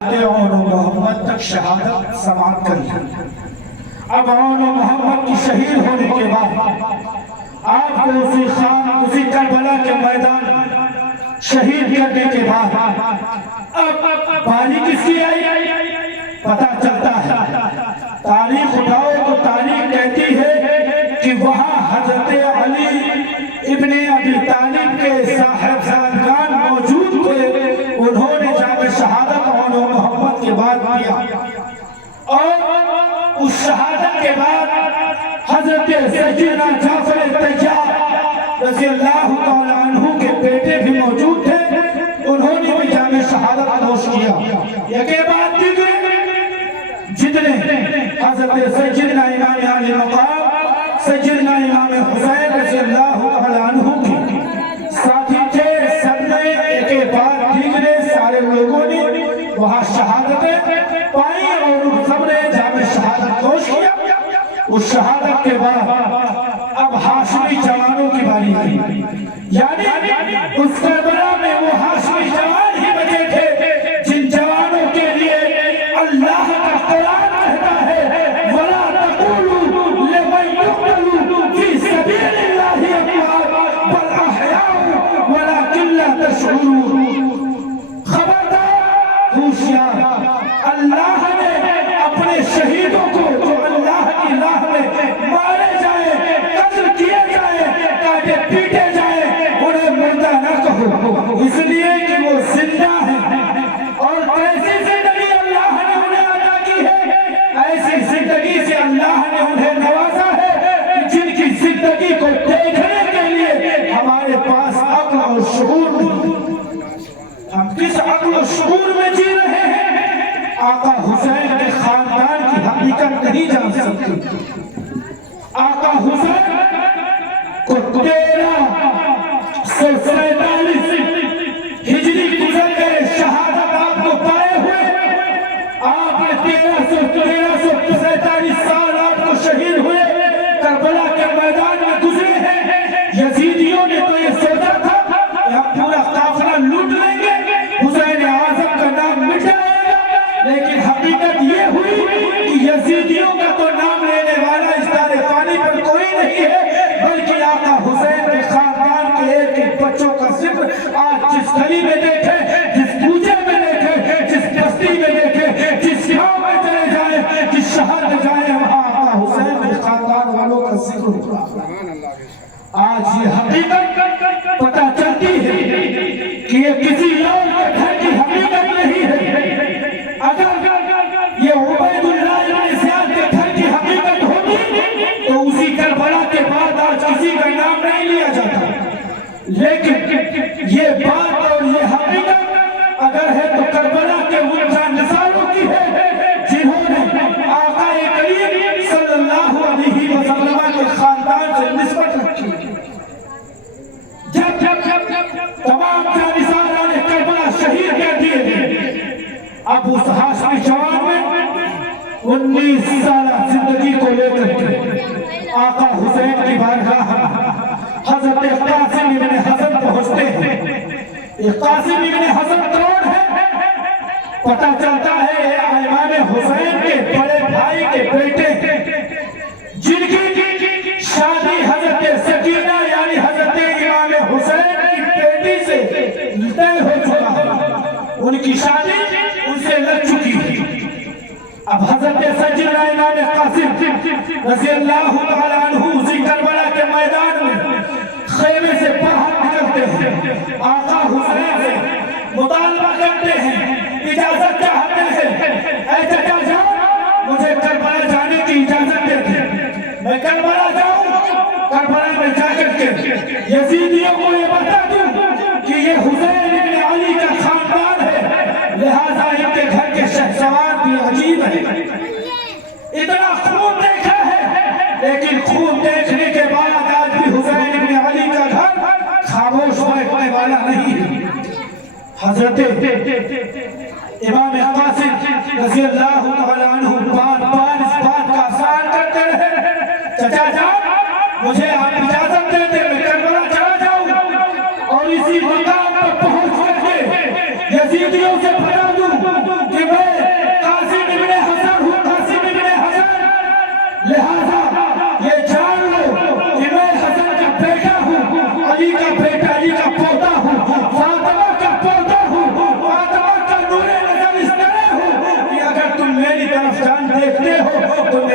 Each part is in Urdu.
اور محمد تک شہادت سماعت کری۔ اب اور محمد کی شہید ہونے کے بعد آپ کو اسی کربلا کے میدان شہید کرنے کے بعد اب باری کس کی آئی پتا چلتا ہے۔ تاریخ اٹھاؤ تو تاریخ کہتی ہے کہ وہاں حضرت علی ابن ابی طالب کے صاحبزادگان موجود تھے، انہوں نے جامع شہادت اور محمد کے بعد کیا، اور اس شہادت کے بعد حضرت سیدنا جعفر طیار رضی اللہ تعالیٰ عنہ کے بیٹے بھی موجود تھے، انہوں نے بھی جامع شہادت نوش کیا۔ یہ کے بعد جتنے حضرت سیدنا امام علی مقام سیدنا امام حسین رضی اللہ تعالیٰ عنہ کے ساتھی تھے، سب نے ایک کے بعد دیگرے سارے لوگوں نے وہاں شہادتیں پائی اور سب نے جامع شہادت نوش کیا۔ اس شہادت کے بعد اب ہاشمی جوانوں کی باری آئی، یعنی اس کربلا میں وہ ہاشمی جوان ہی بچے تھے جن جوانوں کے لیے اللہ کا قرآن کہتا ہے وَلَا تَقُولُوا لِمَنْ يُقْتَلُ فِي سَبِيلِ اللَّهِ أَمْوَاتٌ بَلْ أَحْيَاءٌ وَلَكِنْ لَا تَشْعُرُونَ۔ خبردار ہوشیار، اللہ نے اپنے شہیدوں کو جو اللہ کی راہ میں مارے جائیں، قتل کیے جائیں، کاٹے پیٹے جائیں، انہیں مردہ نہ کہو، اس لیے کہ وہ زندہ ہیں۔ اور کیسی زندگی اللہ نے انہیں عطا کی ہے، ایسی زندگی سے اللہ نے انہیں نوازا ہے جن کی زندگی کو دیکھنے کے لیے ہمارے پاس عقل اور شعور نہیں۔ ہم کس عقل و شعور میں جی رہے ہیں؟ آقا حسین کے خاندان کی حقیقت نہیں جان سکتے۔ آقا حسین کو 1347 ہجری گزر گئے، شہادت آپ کو پائے ہوئے، آپ نے 1347 سال آپ کو شہید ہوئے کربلا کے میدان میں گزرے ہیں۔ یزیدیوں نے تو یہ سوچا تھا کہ ہم پورا قافلہ لوٹ لیں گے، حسین اعظم کا نام مٹ جائے گا، لیکن حقیقت یہ ہوئی کہ یزیدیوں کا تو نام لینے والا اس دار فانی پر کوئی نہیں ہے، بلکہ آقا حسین کے خاندان کے ایک ایک بچوں کا ذکر آج جس گلی میں دیکھے، جس کوچے میں دیکھے، جس بستی میں دیکھے، جس گاؤں میں چلے جائیں، جس شہر میں جائیں، وہاں آقا حسین کے خاندان والوں کا ذکر ہوگا۔ آج یہ حقیقت پتہ چلتی ہے کہ یہ کسی اور کے گھر کی حقیقت نہیں ہے۔ اگر یہ عبید اللہ ابن زیاد کے گھر کی حقیقت ہوتی تو اسی کربلا کے بعد آج کسی کا نام نہیں لیا جاتا، لیکن یہ بات اور یہ حقیقت اگر ہے تو کربلا کے ان جانشینوں کی ہے جنہوں نے آقا کریم صلی اللہ علیہ وسلم کے خاندان سے نسبت رکھی۔ جب تمام جانشینوں نے کربلا شہید کر دیے، اب اس ہاشمی جوان میں 19 سالہ زندگی کو لے کر کے آقا حسین کی بارگاہ حضرت قاسم ابن حسن پہنچتے ہیں۔ یہ قاسم ابن حسن کون ہے؟ پتہ چلتا ہے امام حسین کے بڑے بھائی کے بیٹے جن کی شادی حضرت سکینہ یعنی حضرت امام حسین کی بیٹی سے طے ہو چکا ہے، ان کی شادی ان سے لگ چکی ہے۔ اب حضرت سیدنا امام قاسم رضی اللہ تعالیٰ عنہ اسی کربلا کے میدان میں خیمے سے باہر نکلتے ہیں، آقا حسین سے مطالبہ کرتے ہیں، اجازت چاہتے ہیں، اے چچا جان مجھے کربلا جانے کی اجازت دے دیں، میں کربلا جاؤں، کربلا میں جا کر کے یزیدیوں کو یہ بتا دوں کہ یہ حسین ابن علی کا خاندان ہے، لہذا ان کے گھر کے شہسوار بھی عجیب ہے۔ اتنا خوب دیکھا ہے، لیکن خوب دیکھنے کے بعد آج بھی حسین ابن علی کا گھر خاموش بیٹھنے والا نہیں ہے۔ حضرت امام قاسم رضی اللہ تعالیٰ عنہ بار بار اس بات کا اصرار کرتے رہے، چچا جان مجھے آپ اجازت دے دیں، میں کربلا چلا جاؤں اور اسی مقام پر پہنچ کر کے یزیدیوں سے بتا دوں کہ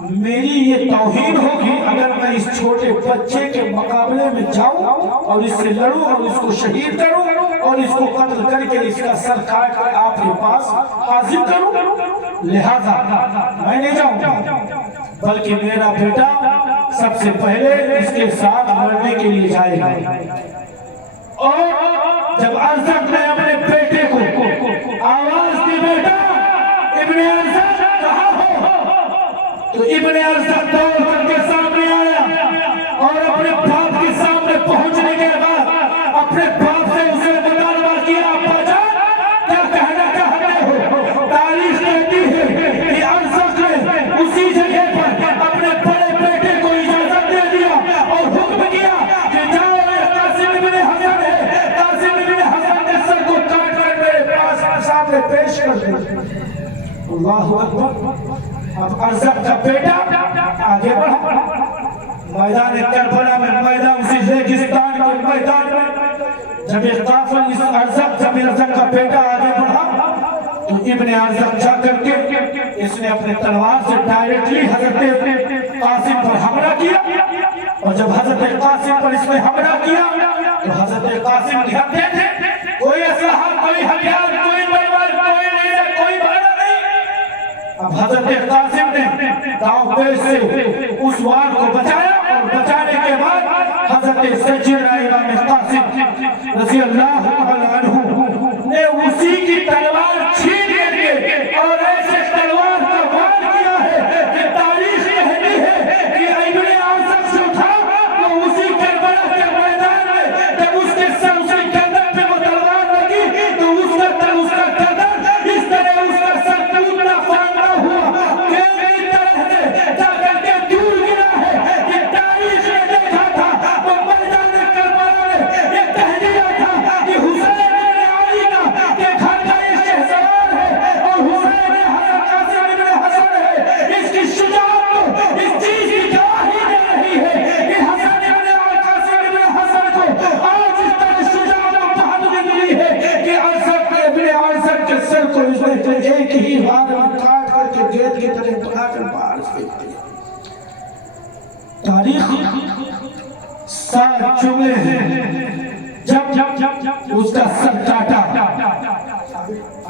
میری یہ توہین ہوگی اگر میں اس چھوٹے بچے کے مقابلے میں جاؤں اور اس سے لڑوں اور اس کو شہید کروں اور اس کو قتل کر کے اس کا سر کاٹ کر آپ کے پاس حاضر کروں، لہذا میں نہیں جاؤں گا، بلکہ میرا بیٹا سب سے پہلے اس کے ساتھ لڑنے کے لیے جائے گا۔ اور جب ارزق نے اپنے بیٹے کو آواز دی، بیٹا ابن ارزق کہاں ہو، تو ابن ارزق دوڑ کر کے سامنے آیا اور اپنے باپ کے سامنے پہنچنے کے بعد اپنے باپ سے اسے مطالبہ کیا، ابا جان کیا کہنا چاہتے ہو؟ تاریخ کہتی ہے کہ ارزق نے اسی جگہ پر اپنے بڑے بیٹے کو اجازت دے دیا اور حکم کیا کہ جاؤ، قاسم ابن حسن ہے، قاسم ابن حسن کے سر کو کاٹ کر میرے پاس سامنے پیش کر دو۔ اللہ اکبر۔ اب ارزق کا بیٹا آگے بڑھا، میدان کربلا میں، میدان اسی ریگستان کے میدان میں جب ایک قافلہ جب ارزق کا بیٹا آگے بڑھا تو ابن ارزق جا کر کے اس نے اپنے تلوار سے ڈائریکٹلی حضرت قاسم پر حملہ کیا، اور جب حضرت قاسم پر اس نے حملہ کیا تو حضرت قاسم نہتے تھے، کوئی اسلحہ، کوئی ہتھیار، کوئی تلوار، کوئی نیزہ، کوئی بھالا نہیں۔ اب حضرت قاسم نے داؤ پیش سے اس وار کو بچایا، اور بچانے کے بعد حضرت سیدنا امام قاسم رضی اللہ عنہ نے اسی کی تلوار چھین کے اور ایسے تلوار کا وار کیا ہے کہ تاریخ کہتی ہے کہ ابن ارزق جو تھا وہ اسی کربلا کے میدان میں جب اس کے سر اس کے گردن پہ وہ تلوار لگی تو اس کا گردن اس طرح اس کا سر ٹوٹنا پھاٹنا ہوا کہ میری طرح سے جا کر کے دور گرا ہے۔ یہ تاریخ نے دیکھا تھا، وہ میدان کربلا میں یہ کہہ دیا تھا کہ حسین ابن علی کا کہ گھر کا یہ شہسوار ہے اور حسین حضرت قاسم ابن حسن ہے، اس کی شجاعت کو اس چیز کی گواہی دے رہی ہے کہ حسن ابن قاسم ابن حسن کو آج اس طرح شجاعت و بہادری ملی ہے کہ ارزق نے ابن ارزق کے سر کو اس نے ایک ہی وار میں کاٹ کر کے گیند کی طرح بنا کر باہر پھینک دیا۔ تاریخ سات جملے ہیں، جب اس کا سر کاٹا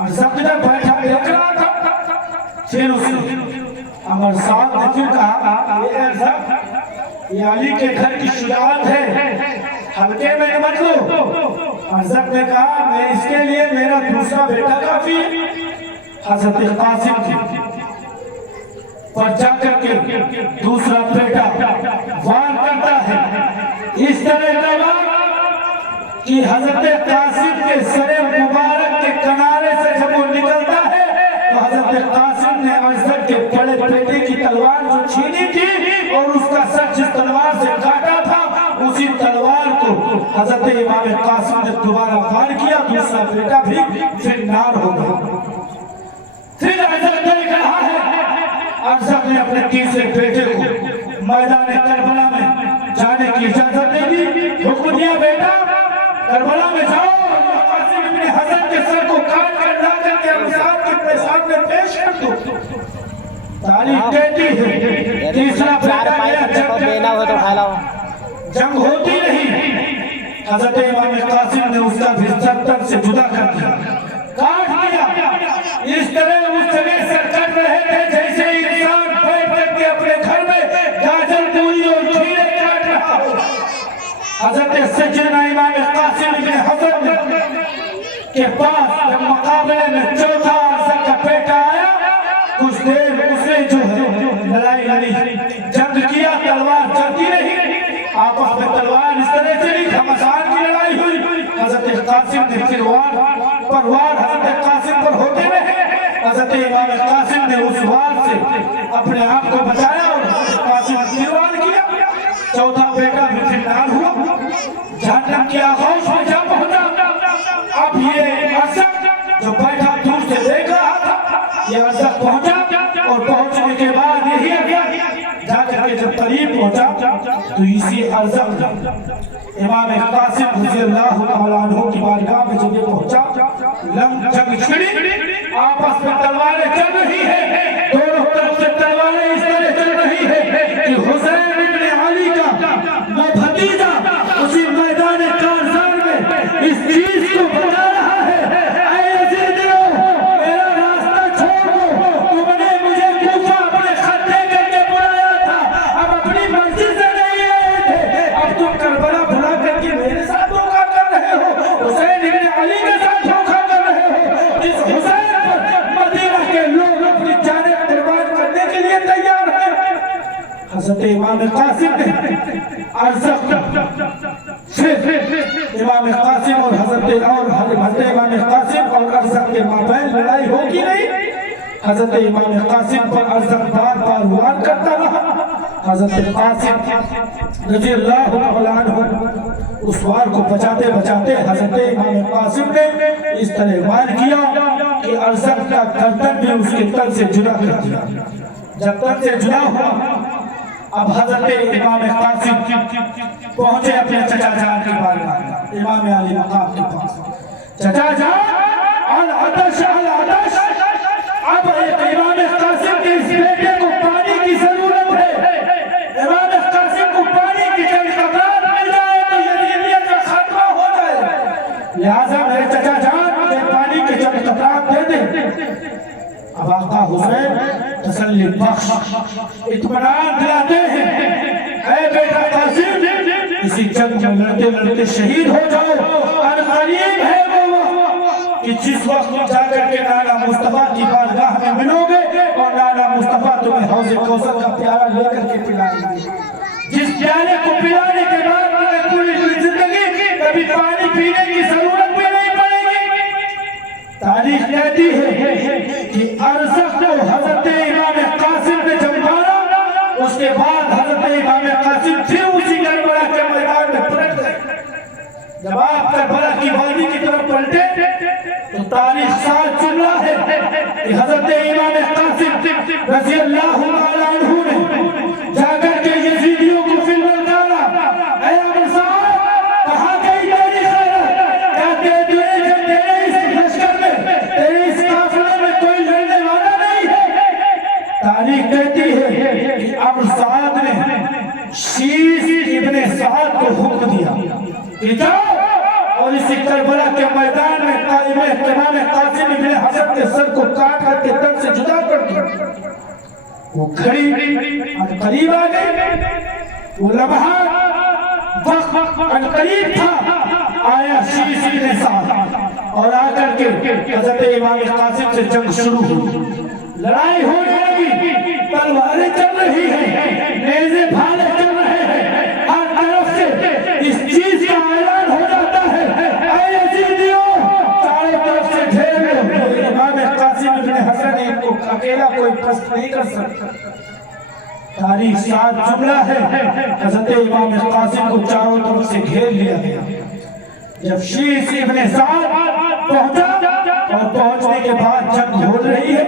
ارزق نے بیٹھا دیکھ رہا تھا، پھر اس نے امر صاحب نے پھر کہا یہ ارزق یہ علی کے گھر کی شجاعت ہے، ہلکے میں مت لو۔ ارزق نے کہا میں اس کے لیے میرا دوسرا بیٹا کافی ہے۔ حضرت قاسم پر جا کر کے دوسرا بیٹا وار کرتا ہے، اس طرح کہ حضرت قاسم کے سر مبارک کے کنارے سے جب وہ نکلتا ہے تو حضرت قاسم نے ارزق کے بڑے بیٹے کی تلوار جو چھینی تھی اور اس کا سر جس تلوار سے کاٹا تھا اسی تلوار کو حضرت امام قاسم نے دوبارہ وار کیا، دوسرا بیٹا بھی پھر نار ہو گیا۔ پھر ارزق دیکھ رہا ہے، ارزق نے اپنے تیسرے بیٹے کو میدان کربلا میں جانے کی اجازت دے دی، حکم دیا بیٹا کربلا میں جاؤ، قاسم ابن حسن کے سر کو کاٹ کر لا کر کے امزاد کے سامنے پیش کر دو۔ تاریخ کہتی ہے تیسرا بیٹا گیا، جنگ ہوتی نہیں، حضرت امام قاسم نے اس کا بھی سر تن سے جدا کر دیا، کاٹ دیا۔ اس طرح اس جگہ سر کٹ رہے تھے جیسے انسان بیٹھ کر کے اپنے گھر میں گاجر مولی اور کھیرے کاٹ رہا ہو۔ حضرت سیدنا امام قاسم ابن حسن کے پاس جب مقابلے میں چوتھا ارزق کا بیٹا آیا، کچھ دیر اس نے جو ہے لڑائی لڑی، جنگ کیا، تلوار چلتی رہی، آپس میں تلوار اس طرح چلی، گھمسان کی لڑائی ہوئی۔ حضرت قاسم نے پھر وار حضرت قاسم پر ہوتے رہے، حضرت امام قاسم نے اس وار سے اپنے آپ کو بچایا اور حضرت قاسم نے وار کیا۔ چوتھا بیٹا بھی پھر نار ہوا، جہنم کی آغوش میں جا پہنچا۔ اب یہ ارزق جو بیٹھا دور سے دیکھ رہا تھا، یہ ارزق پہنچا اور پہنچنے کے بعد یہی آگیا، جا کر کے جب قریب پہنچا تو اسی ارزق امام قاسم رضی اللہ عنہ کی بارگاہ میں جب یہ پہنچا، جنگ چھڑی، آپس میں تلواریں چل رہی ہیں، دونوں طرف سے تلواریں اس طرح چل رہی حضرت امام قاسم نے ارزق پھر امام قاسم اور حضرت امام قاسم اور ارزق کے مابین لڑائی ہوگی نہیں. حضرت امام قاسم پر ارزق بار بار وار کرتا رہا. حضرت قاسم رضی اللہ عنہ اس وار کو بچاتے بچاتے حضرت امام قاسم نے اس طرح وار کیا کہ ارزق کا گردن بھی اس کے تن سے جدا کر دیا. جب تن سے جدا ہوا اب حضرت امام قاسم پہنچے اپنے چچا جان کی بارگاہ امام علی مقام کے پاس. چچا جان العطش العطش. اب امام قاسم کے اس بیٹے کو پانی کی ضرورت ہے. امام قاسم کو پانی کی جب قرار مل جائے تو یزیدیت کا خاتمہ ہو جائے. لہذا میرے چچا جان مجھے پانی کی جب قطرات دے دے. اب آقا حسین تسلی بخش اطمینان دلاتے ہیں اے بیٹا قاسم اسی جنگ میں لڑتے لڑتے شہید ہو جاؤ. اور قریب ہے وہ کہ جس وقت جا کر کے نانا مصطفیٰ کی بارگاہ میں ملو گے اور نانا مصطفیٰ تمہیں حوض کوثر کا پیالہ لے کر کے پلائیں گے. جس پیالے کو پلانے کے بعد تمہیں پوری زندگی کبھی پانی پینے کی ضرورت بھی نہیں پڑے گی. تاریخ کہتی ہے کہ ارزق کو حضرت امام قاسم نے جب مارا اس کے بعد حضرت امام قاسم پھر اسی کربلا کے میدان میں پلٹ گئے. جب آپ کربلا کی وادی کی طرف پلٹے تو تاریخ ساتھ جملہ ہے کہ حضرت امام قاسم رضی اللہ عنہ نے جا کر کے یزیدیوں کو فلم ڈالا. اے عمر صاحب کہاں گئی تیری خیرت؟ کیا تیرے اس لشکر میں تیرے اس قافلے میں کوئی لڑنے والا نہیں ہے؟ تاریخ کہتی ہے کہ عمر صاحب نے شیس ابن سعد کو حکم دیا کہ جاؤ اور اسی کربلا کے میدان میں امام قاسم ابن حسن کے سر کو کاٹ کر کے تن سے جدا کر دیا. وہ کھڑی اور قریب آ گئی. وہ لمحہ وقت اور قریب تھا. آیا شیس ابن سعد اور آ کر کے حضرت امام قاسم سے جنگ شروع ہوئی. لڑائی ہونے لگی. تلواریں چل رہی ہیں, نیزے بھالے چل رہے ہیں. ہر طرف سے اس چیز کا اعلان ہو جاتا ہے اے یزیدیوں چاروں طرف سے ڈھیر لو. امام قاسم ابن حسن ان کو اکیلا کوئی پست نہیں کر سکتا. تاریخ ساتھ جملہ ہے حضرت امام قاسم کو چاروں طرف سے گھیر لیا گیا. جب شیس ابن سعد پہنچا اور پہنچنے کے بعد جنگ ہو رہی ہے.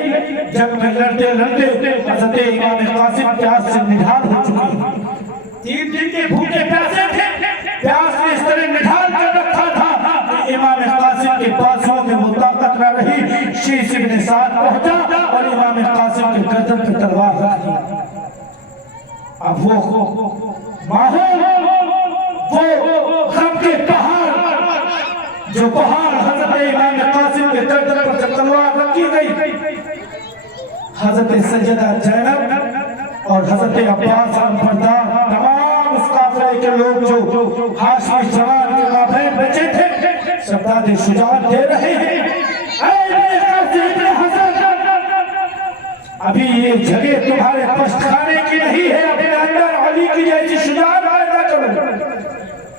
جنگ میں لڑتے لڑتے حضرت امام قاسم پیاس سے نڈھال ہو چکی ہے. 3 دن کے بھوکے پیاسے تھے. پیاس نے اس طرح نڈھال کر رکھا تھا کہ امام قاسم کے بازوؤں میں وہ طاقت نہ رہی. شیس ابن سعد پہنچا اور امام قاسم کے گردن پہ تلوار رکھ دیا. اب وہ ماحول وہ غم کے پہاڑ جو پہاڑ حضرت امام قاسم کے گردن پر جب تلوار رکھی گئی حضرت سیدہ زینب اور حضرت عباس عنبردار تمام اس قافلے کے لوگ جو ہاشمی جوان کے مابین بچے تھے سرداد شجاعت دے رہے ہیں اے ابن قاسم ابن حسن ابھی یہ جگہ تمہارے پشت خانے کی نہیں ہے. اپنے اندر علی کی جیسی شجاعت پیدا کرو.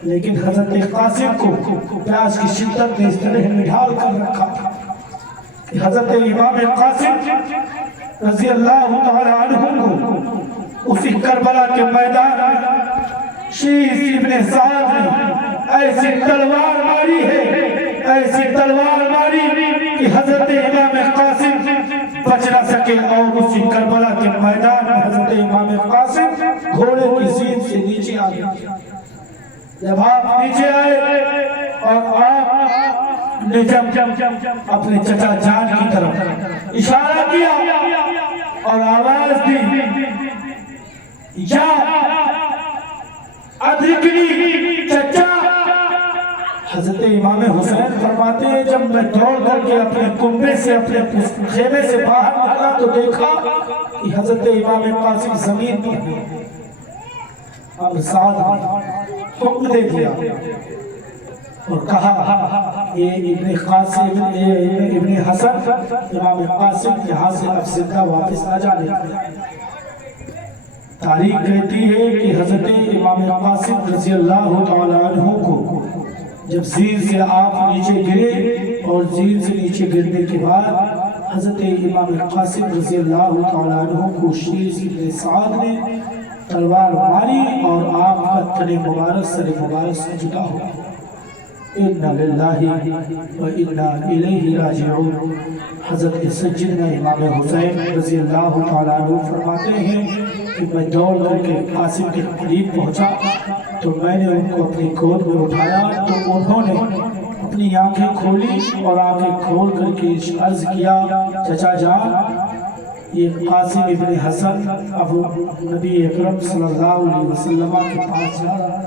لیکن حضرت قاسم کو پیاس کی شدت نے اس طرح نڈھال کر رکھا تھا کہ حضرت امام قاسم رضی اللہ تعالی عنہ کو اسی کربلا کے میدان میں شیس ابن سعد نے ایسی تلوار ماری ہے, ایسی تلوار ماری کہ حضرت امام قاسم بچ نہ سکے اور اسی کربلا کے میدان میں حضرت امام قاسم گھوڑے کی زین سے نیچے آ گئے. جب آپ نیچے آئے اور آپ نے جب اپنے چچا جان کی طرف اشارہ کیا اور آواز دی یا ادرکنی چچا. حضرت امام حسین فرماتے ہیں جب میں دوڑ کر کے اپنے کنبے سے اپنے خیمے سے باہر نکلا تو دیکھا کہ حضرت امام قاسم زمین پر ہیں. اب سعد حکم دے دیا اور کہا یہ ابن قاسم ابن حسن امام قاسم یہاں سے اب زندہ واپس نہ جانے. تاریخ کہتی ہے کہ حضرت امام قاسم رضی اللہ تعالیٰ عنہ کو جب زیر سے آپ نیچے گرے اور زیر سے نیچے گرنے کے بعد حضرت امام قاسم رضی اللہ تعالیٰ عنہ کو شیر ابن سعد نے تلوار ماری اور آپ کا تن مبارک سر مبارک سے جدا ہوا۔ اِنَّا لِلَّهِ وَإِنَّا إِلَيْهِ رَاجِعُونَ۔ حضرت سیدنا امام حسین رضی اللہ تعالیٰ عنہ فرماتے ہیں کہ میں دوڑ کر کے قاسم کے قریب پہنچا تو میں نے ان کو اپنی گود میں اٹھایا تو انہوں نے اپنی آنکھیں کھولی اور آنکھیں کھول کر کے عرض کیا، چچا جان یہ قاسم ابن حسن ابو نبی اکرم صلی اللہ علیہ وسلم کے پاس جا رہا ہے۔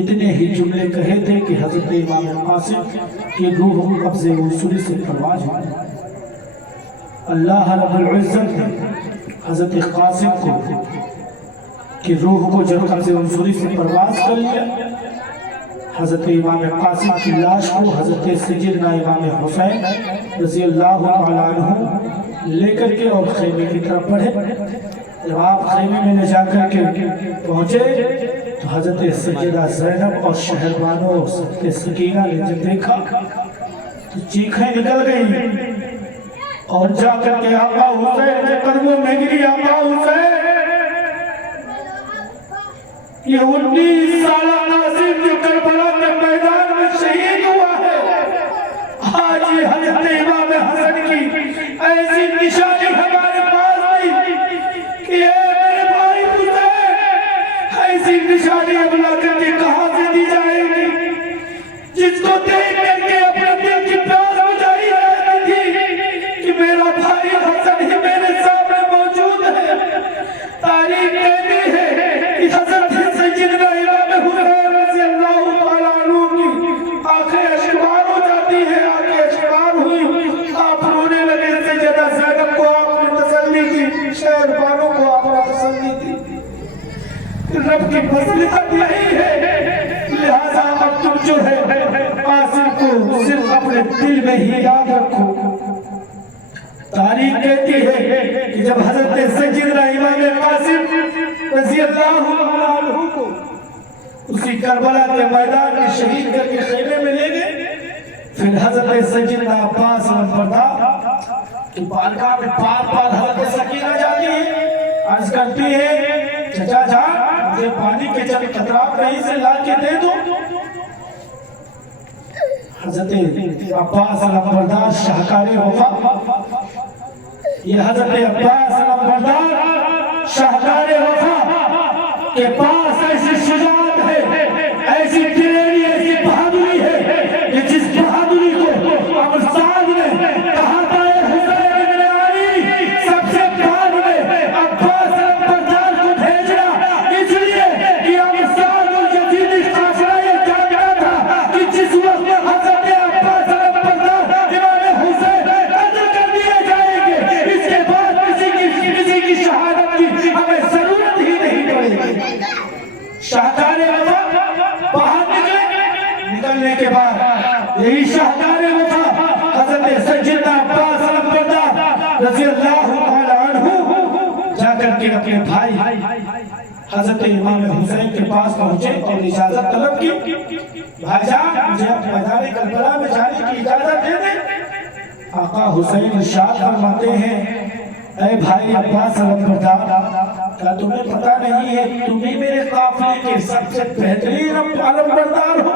اتنے ہی جملے کہے تھے کہ حضرت امام قاسم کی روح قبض عنصری سے پرواز ہو۔ اللہ رب العزت نے حضرت قاسم کو کی روح کو جب قبض عنصری سے پرواز کر لیا، حضرت امام قاسم کی لاش کو حضرت سیدنا امام حسین رضی اللہ تعالیٰ عنہ لے کر کے اور خیمے کی طرف بڑھے۔ جب آپ خیمے میں لے جا کر کے پہنچے تو حضرت سیدہ زینب اور شہربانو اور حضرت سکینہ نے جب دیکھا تو چیخیں نکل گئی اور جا کر کے آقا حسین کے قدموں میں گری۔ آقا حسین یہ 19 سالہ قاسم جو کربلا کے میدان میں شہید ہوا ہے، آج یہ حضرت امام حسن کی ایسی نشانی ہمارے پاس آئی کہ اے میرے بھائی حسین، ایسی نشانی ابلا کر کے کہاں سے دی جائے گی جس کو دیکھ کر کے اپنے دل کی پیاس بجھائی جاتی تھی کہ میرا بھائی حسن ہی میرے سامنے موجود ہے۔ تاریخ کہتی ہے کہ حضرت سیدنا امام حسین رضی اللہ تعالیٰ عنہ کی آنکھیں اشکبار ہو جاتی ہیں، آنکھیں اشکبار ہوئی، آپ رونے لگے۔ سیدہ زینب کو آپ نے تسلی دی، شہربانوں کو آپ نے تسلی دی۔ رب کی فضیلت یہی ہے، لہذا اب تم جو ہے قاسم کو صرف اپنے دل میں ہی یاد رکھو۔ تاریخ کہتی ہے کہ جب حضرت سیدنا امام قاسم رضی اللہ عنہ کو اسی کربلا کے میدان میں شہید کر کے خیمے میں لے گئے، پھر حضرت سیدنا عباس نمبردار کی بارگاہ میں بار حضرت سکینہ جاتی ہے، عرض کرتی ہے چچا جان مجھے پانی کے چند قطرات کہیں سے لا کے دے دو۔ حضرت عباس نمبردار شاہکار وفا، یہ حضرت عباس نمبردار شاہکار وفا کے پاس ایسی شجاعت ہے، ایسی دلیری، ایسی بہادری ہے کہ جس بہادری کو امر سعد نے کہا تھا اے حسین ابن علی سب سے بعد میں عباس نمبردار کو بھیجنا، اس لیے کہ امر سعد الجدید قافلہ یہ جانتا تھا کہ جس وقت حضرت عباس نمبردار امام حسین قتل کر دیے جائیں گے، اس کے بعد کسی کی شہادت کی ہمیں ضرورت ہی نہیں پڑے گی۔ شاہکار وفا باہر نکلنے کے بعد یہی شاہکار وفا حضرت سیدنا عباس نمبردار رضی اللہ تعالیٰ عنہ جا کر کے اپنے بھائی حضرت امام حسین کے پاس پہنچے اور اجازت طلب کی، بھائی جان مجھے اپنے میدان کربلا میں جانے کی اجازت دے دیں۔ آقا حسین ارشاد فرماتے ہیں اے بھائی عباس نمبردار، کیا تمہیں پتہ نہیں ہے تم ہی میرے قافلے کے سب سے بہترین علمبردار ہو،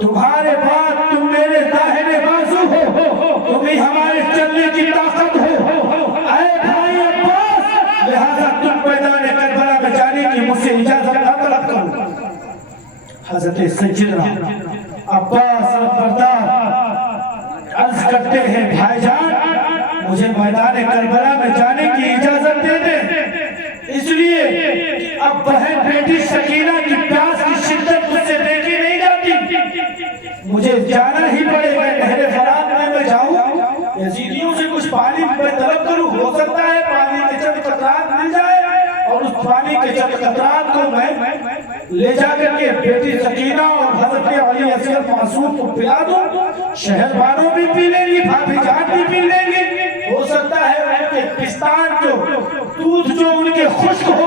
تمہارے بعد تم میرے داہنے بازو ہو، تم ہی ہمارے چلنے کی طاقت ہو۔ اے بھائی عباس، لہذا تم میدان کربلا میں جانے کی مجھ سے اجازت نہ طلب کرو۔ حضرت سیدنا عباس نمبردار عرض کرتے ہیں بھائی جان مجھے میدان کربلا میں جانے کی اجازت دے دیں، اس لیے اب بہن بیٹی سکینہ کی پیاس کی شدت مجھ سے دیکھی نہیں جاتی، مجھے جانا ہی پڑے گا۔ نہر فرات میں جاؤں، یزیدیوں سے کچھ پانی میں طلب کروں، ہو سکتا ہے پانی کے چند قطرات مل جائے اور اس پانی کے چند قطرات کو میں لے جا کر کے بیٹی سکینہ اور حضرت علی اصغر معصوم کو پلا دوں، شہربانوں بھی پی لیں گی، بھابھی جان بھی پی لیں گی، ہو سکتا ہے ان کے پستان جو دودھ جو ان کے خشک ہو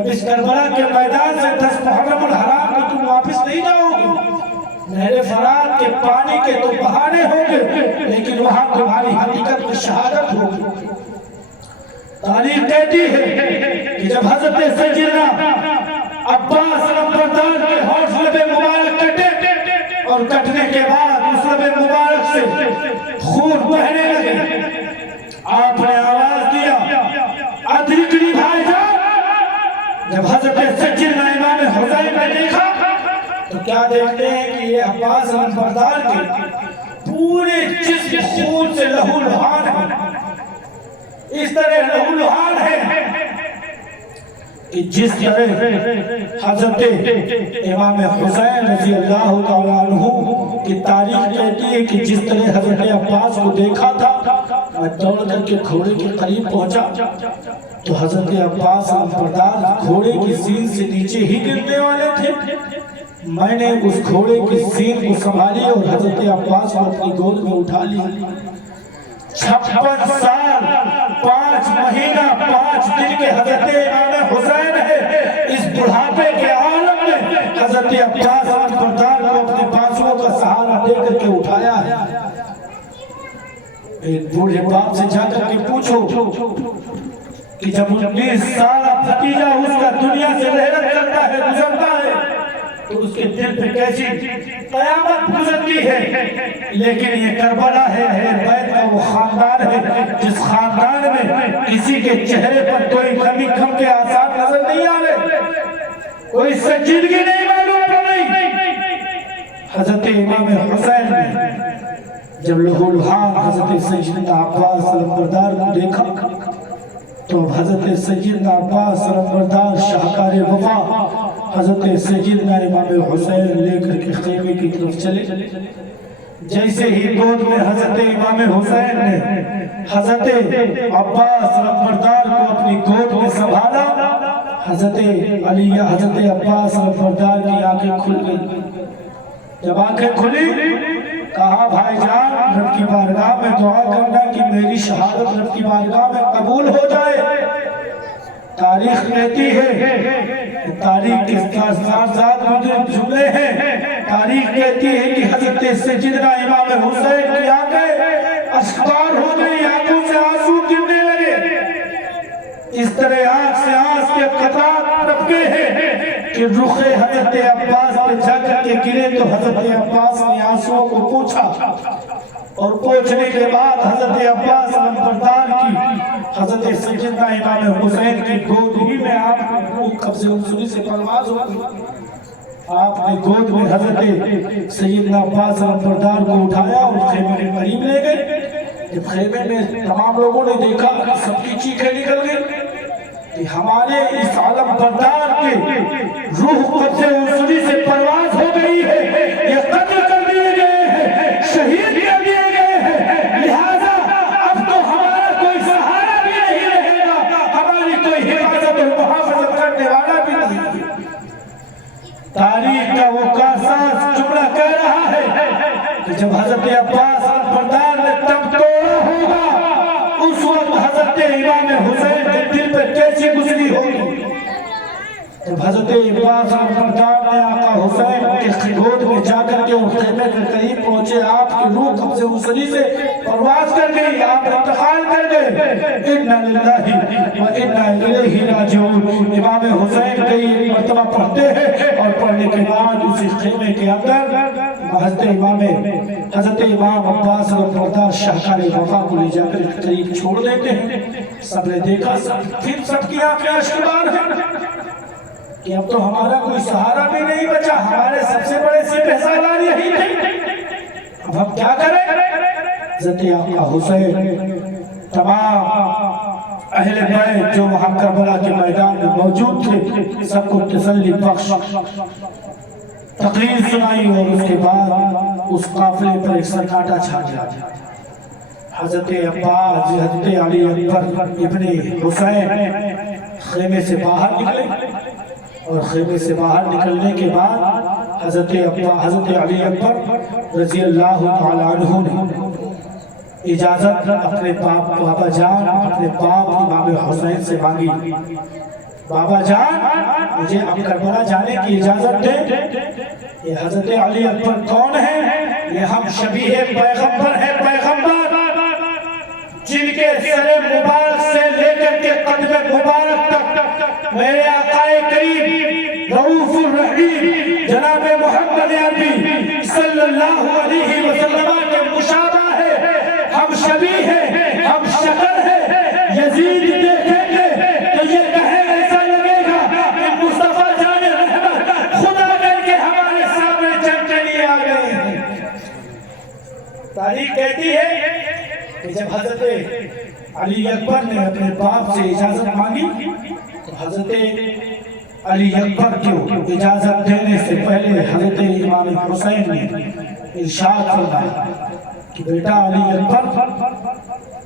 جب اس کربلا کے میدان سے 10 محرم الحرام کو تم واپس نہیں جاؤ گے، نہر فرات کے پانی کے تو بہانے ہوں گے، لیکن وہاں تمہاری حقیقت میں شہادت ہوگی۔ تاریخ کہتی ہے کہ جب حضرت سیدنا عباس نمبردار کے ہوش لب مبارک کٹے اور کٹنے کے بعد اس لب مبارک سے خون بہنے لگے، آپ نے آواز دیا ادرکنی بھائی جان۔ جب حضرت سیدنا امام حسین نے دیکھا تو کیا دیکھتے ہیں کہ یہ عباس نمبردار کے پورے جسم خون سے لہو لہان ہے، اس طرح لہو لہان ہے کہ جس طرح حضرت امام حسین رضی اللہ تعالیٰ عنہ کی تاریخ کہتی ہے کہ جس طرح حضرت عباس کو دیکھا تھا، میں دوڑ کر کے گھوڑے کے قریب پہنچا تو حضرت عباس نمبردار گھوڑے کی سین سے نیچے ہی گرنے والے تھے۔ میں نے اس گھوڑے کی سین کو سنبھالی اور حضرت عباس کو اپنی گود میں اٹھا لیا۔ 56 سال 5 مہینہ 5 دن کے حضرت امام حسین ہے، اس بڑھاپے کے عالم میں حضرت عباس نمبردار کو اپنے بازوؤں کا سہارا دے کر کے اٹھایا ہے۔ ایک بوڑھے باپ سے جا کر کے پوچھو کہ جب 19 سالہ بھتیجا اس کا دنیا سے رحلت کرتا ہے، گزرتا ہے، تو اس کے دل پہ کیسی قیامت گزرتی ہے۔ لیکن یہ کربلا ہے، بیت کا وہ خاندان ہے جس خاندان میں کسی کے چہرے پر کوئی کمی کم کے آثار نظر نہیں آ رہے، کوئی سنجیدگی نہیں معلوم پڑی۔ حضرت امام حسین نے جب لہو لہان حضرت سیدنا عباس نمبردار کو دیکھا تو حضرت سیدنا عباس نمبردار شاہکار وفا حضرت سیدنا امام حسین لے کر کے خیمے کی طرف چلے۔ جیسے ہی گود میں حضرت امام حسین نے حضرت عباس نمبردار کو اپنی گود میں سنبھالا، حضرت عباس نمبردار کی آنکھیں کھل گئی۔ جب آنکھیں کھلی کہا بھائی جان رب کی بارگاہ میں دعا کرنا کہ میری شہادت رب کی بارگاہ میں قبول ہو جائے۔ تاریخ کہتی ہے، تاریخ کے ساتھ مجھے جملے ہیں، تاریخ کہتی ہے کہ حضرت سیدنا امام حسین کی آنکھیں اشکبار ہو گئی، آنکھوں سے آنسو گرنے لگے۔ اس طرح آنکھ سے آنس کے قطرات ٹپکے ہیں کہ رخ حضرت عباس پہ جا کر کے گرے تو حضرت عباس نے آنسوؤں کو پوچھا، اور پوچھنے کے بعد حضرت عباس نمبردار کی حضرت سیدنا امام حسین کی گود ہی میں آپ کی روح قبض انصری سے پرواز ہو گئی۔ آپ نے گود میں حضرت سیدنا عباس نمبردار کو اٹھایا اور خیمے کے قریب لے گئے۔ جب خیمے میں تمام لوگوں نے دیکھا سب کی چیخیں نکل گئی کہ ہمارے اس عالم بردار کے روح قبض انصری سے پرواز ہو گئی ہے، یہ قتل کر دیے گئے ہیں، شہید کر دیے گئے ہیں، لہذا اب تو ہمارا کوئی سہارا بھی نہیں رہے گا، ہماری کوئی حفاظت اور محافظت کرنے والا بھی نہیں۔ تاریخ کا وہ کارساز جملہ کہہ رہا ہے کہ جب حضرت عباس نمبردار نے تب توڑا ہوگا، اس وقت حضرت امام حسین کے دل پر کیسی گزری ہوگی۔ جب حضرت عباس نمبردار نے آقا حسین کے گود میں جا کر کے خیمے کے قریب پہنچے، آپ کی روح قبض انصری سے پرواز کر گئی، آپ انتقال کر گئے۔ انا للہ و انا الیہ راجعون۔ امام حسین کئی مرتبہ پڑھتے ہیں اور پڑھنے کے بعد اسی خیمے کے اندر حضرت امام عباس نمبردار شاہکار وفا کو لے جا کر قریب چھوڑ دیتے ہیں۔ سب نے دیکھا، پھر سب کی آنکھیں اشکبار ہیں کہ اب تو ہمارا کوئی سہارا بھی نہیں بچا، ہمارے سب سے بڑے سپہ سالار یہی تھے، اب ہم کیا کریں؟ حضرت آقا حسین تمام اہل بیت جو وہاں کربلا کے میدان میں موجود تھے سب کو تسلی بخش تقریر سنائی، اور اس کے بعد اس قافلے پر ایک سناٹا چھا گیا۔ حضرت عباس حضرت علی اکبر ابن حسین خیمے سے باہر نکلے، اور خیمے سے باہر نکلنے کے بعد حضرت علی اکبر رضی اللہ تعالیٰ عنہ نے اجازت اپنے بابا جان اپنے باپ امام حسین سے مانگی بابا جان مجھے اب کربلا جانے کی اجازت دے. یہ حضرت علی اکبر کون ہے؟ یہ ہم شبیہ پیغمبر ہیں، پیغمبر جن کے سر مبارک سے لے کر کے قدم مبارک تک میرے آقا کریم رؤوف الرحیم جناب محمد عربی صلی اللہ علیہ وسلم کے مشابہ ہے. ہم شبیہ ہیں، ہم شکل ہیں. یزید دیکھیں گے تو یہ کہیں ایسا لگے گا کہ مصطفیٰ جان رحمت خدا کر کے ہمارے سامنے چل کے لیے آ گئے ہیں. تاریخ کہتی ہے کہ جب حضرت علی اکبر نے اپنے باپ سے اجازت مانگی تو حضرت علی اکبر کو اجازت دینے سے پہلے حضرت امام حسین نے ارشاد فرمایا کہ بیٹا علی اکبر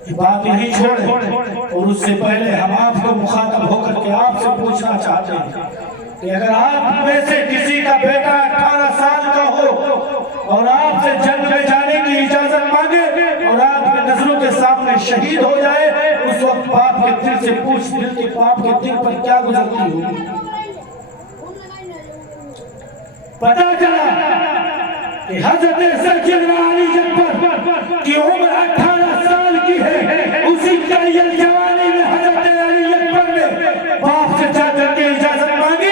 یہ بات نہیں چھوڑے. اور اس سے پہلے ہم آپ کو مخاطب ہو کر کے آپ سے پوچھنا چاہتے ہیں کہ اگر آپ میں سے کسی کا بیٹا 18 سال کا ہو اور آپ سے جنگ میں جانے کی اجازت مانگے اور آپ کی نظروں کے سامنے شہید ہو جائے، اس وقت باپ کے دل سے پوچھ، دل کے باپ کے دل پر کیا گزرتی ہوگی؟ پتہ چلا کہ حضرت سیدنا علی اکبر کی عمر 18 سال کی ہے. اسی کلیل جوانی میں حضرت علی اکبر نے باپ سے جا کر کے اجازت مانگی.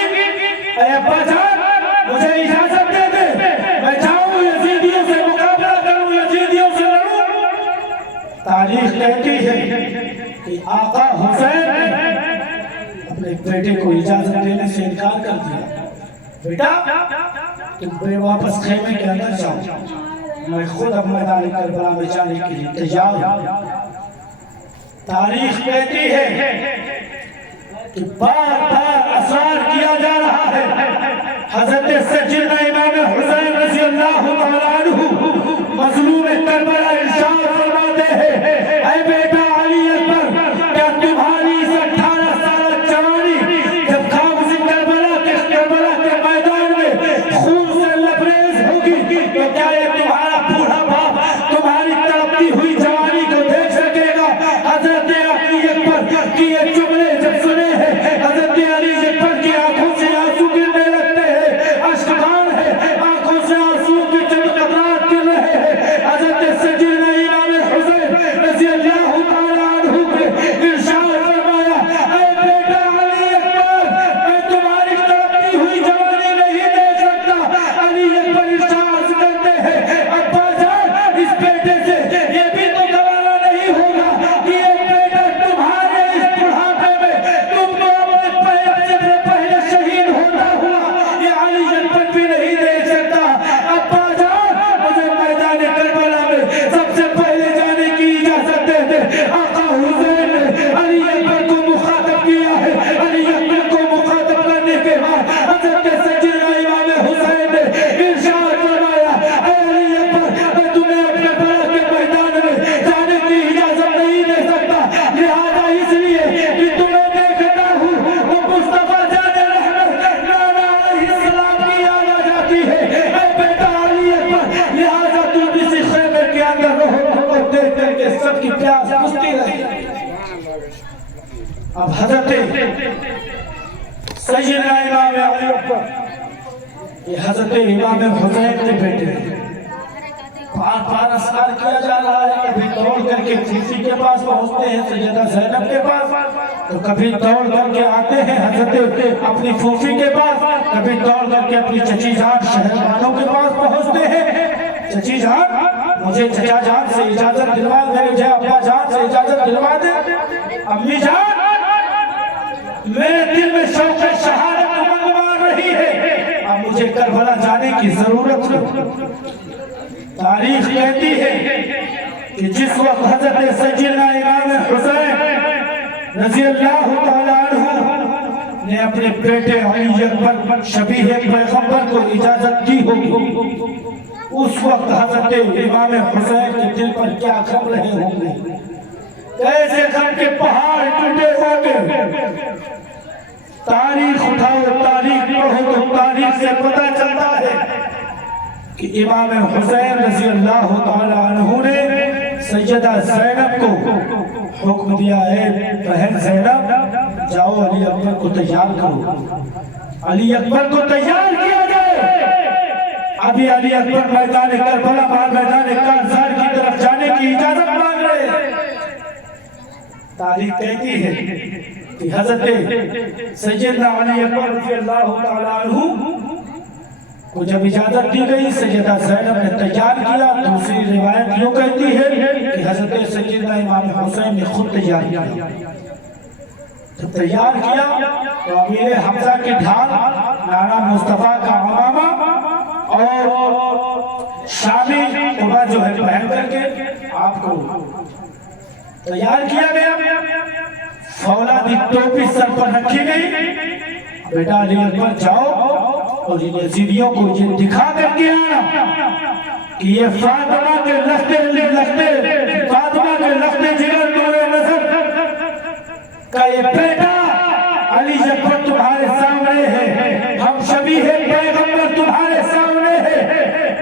اے ابا جان مجھے اجازت دے دے، میں جاؤں یزیدیوں سے مقابلہ کروں، یزیدیوں سے لڑوں. تاریخ کہتی ہے کہ آقا حسین نے اپنے بیٹے کو اجازت دینے سے انکار کر دیا. بیٹا تم واپس خیمے کے اندر جاؤ، میں خود اب میدان کربلا میں جانے کے لیے تیار ہوں. تاریخ کہتی ہے کہ بار بار اصرار کیا جا رہا ہے. حضرت سیدنا امام حسین رضی اللہ تعالیٰ عنہ مظلوم کربلا ارشاد فرماتے ہیں اے بیٹا علی اکبر، کیا تمہاری اس 18 سال جوانی جب خاموشی کربلا کے میدان میں خون سے لبریز ہوگی تو کیا یہ تمہارا بوڑھا باپ تمہاری تڑپتی ہوئی جوانی کو دیکھ سکے گا؟ حضرت علی اکبر کی یہ جملے جب سنے ہیں حضرت علی اکبر کی آنکھوں سے آنسو گرنے لگتے ہیں، اشکبار ہے آنکھوں سے آنسو کی چند قطرات گر رہے ہیں. حضرت سیدنا امام حسین رضی اللہ تعالیٰ عنہ کے ارشاد فرمایا اے بیٹا علی اکبر، میں تمہاری تڑپتی ہوئی جوانی نہیں دیکھ سکتا. علی اکبر ارشاد کرتے ہیں ابا جان اس بیٹے سے یہ بھی تو گوارا نہیں ہوگا کہ ایک بیٹا تمہارے اس بڑھاپے میں تم کو اپنے سے پہلے شہید ہوتا ہوا یہ علی اکبر بھی نہیں دیکھ سکتا. ابا جان مجھے میدان کربلا میں سب سے پہلے جانے کی اجازت دے دے. آقا حسین نے علی اکبر کو مخاطب کیا ہے. علی اکبر کو مخاطب کرنے کے بعد حضرت سیدنا امام حسین نے ارشاد فرمایا اے علی اکبر، میں تمہیں اپنے بڑا کے میدان میں جانے کی اجازت نہیں دے سکتا، لہذا اس لیے کہ تمہیں دیکھتا ہوں وہ مصطفیٰ جان رحمت نانا علیہ السلام کی یاد آ جاتی ہے. اے بیٹا علی اکبر، لہذا تم اسی خیمے کے اندر رہو اور دیکھ کر کے سب کی پیاس بجھتی رہے. اب حضرت سیدنا امام علی اکبر یہ حضرت امام حسین کے بیٹے ہیں. بار بار اصرار کیا جا رہا ہے، کبھی دوڑ کر کے پھوپھی کے پاس پہنچتے ہیں سیدہ زینب کے پاس، تو کبھی دوڑ کر کے آتے ہیں حضرت اپنی پھوپھی کے پاس، کبھی دوڑ کر کے اپنی چچی جان شہر والوں کے پاس پہنچتے ہیں. چچی جان مجھے چچا جان سے اجازت دلوا دے، مجھے ابا جان سے اجازت دلوا دے. امی جان میرے دل میں شوق شہادت منگوا رہی ہے، اب مجھے کربلا جانے کی ضرورت ہے. تاریخ کہتی ہے کہ جس وقت حضرت سیدنا امام حسین رضی اللہ تعالیٰ عنہ نے اپنے بیٹے علی اکبر شبیہ پیغمبر کو اجازت دی ہوگی، اس وقت حضرت امام حسین کے دل پر کیا غم رہے ہوں گے، کیسے غم کے پہاڑ ٹوٹے ہوں گے. تاریخ اٹھاؤ، تاریخ پڑھو تو تاریخ سے پتہ چلتا ہے کہ امام حسین رضی اللہ تعالیٰ عنہ نے سیدہ زینب کو حکم دیا ہے بہن زینب جاؤ علی اکبر کو تیار کرو. علی اکبر کو تیار کیا جائے. ابھی علی اکبر میدان کربلا میدان کارزار کی طرف جانے کی اجازت مانگ رہے ہیں. تاریخ کہتی ہے کہ حضرت سیدنا علی اکبر رضی اللہ تعالیٰ عنہ کو جب اجازت دی گئی سیدہ زینب نے تیار کیا. دوسری روایت یوں کہتی ہے کہ حضرت سیدنا امام حسین نے خود تیار کیا. جب تیار کیا تو امیر حمزہ کی ڈھال، نانا مصطفیٰ کا عمامہ اور شامی قبا جو ہے پہن کر کے آپ کو تیار کیا گیا. فولادی ٹوپی سر پر رکھی گئی. بیٹا علی اکبر جاؤ اور ان یزیدیوں کو یہ دکھا کر کے آنا کہ یہ فاطمہ کے لختے جگر نور نظر کا یہ بیٹا علی اکبر تمہارے سامنے ہے. ہم شبیہ پیغمبر تمہارے سامنے ہے.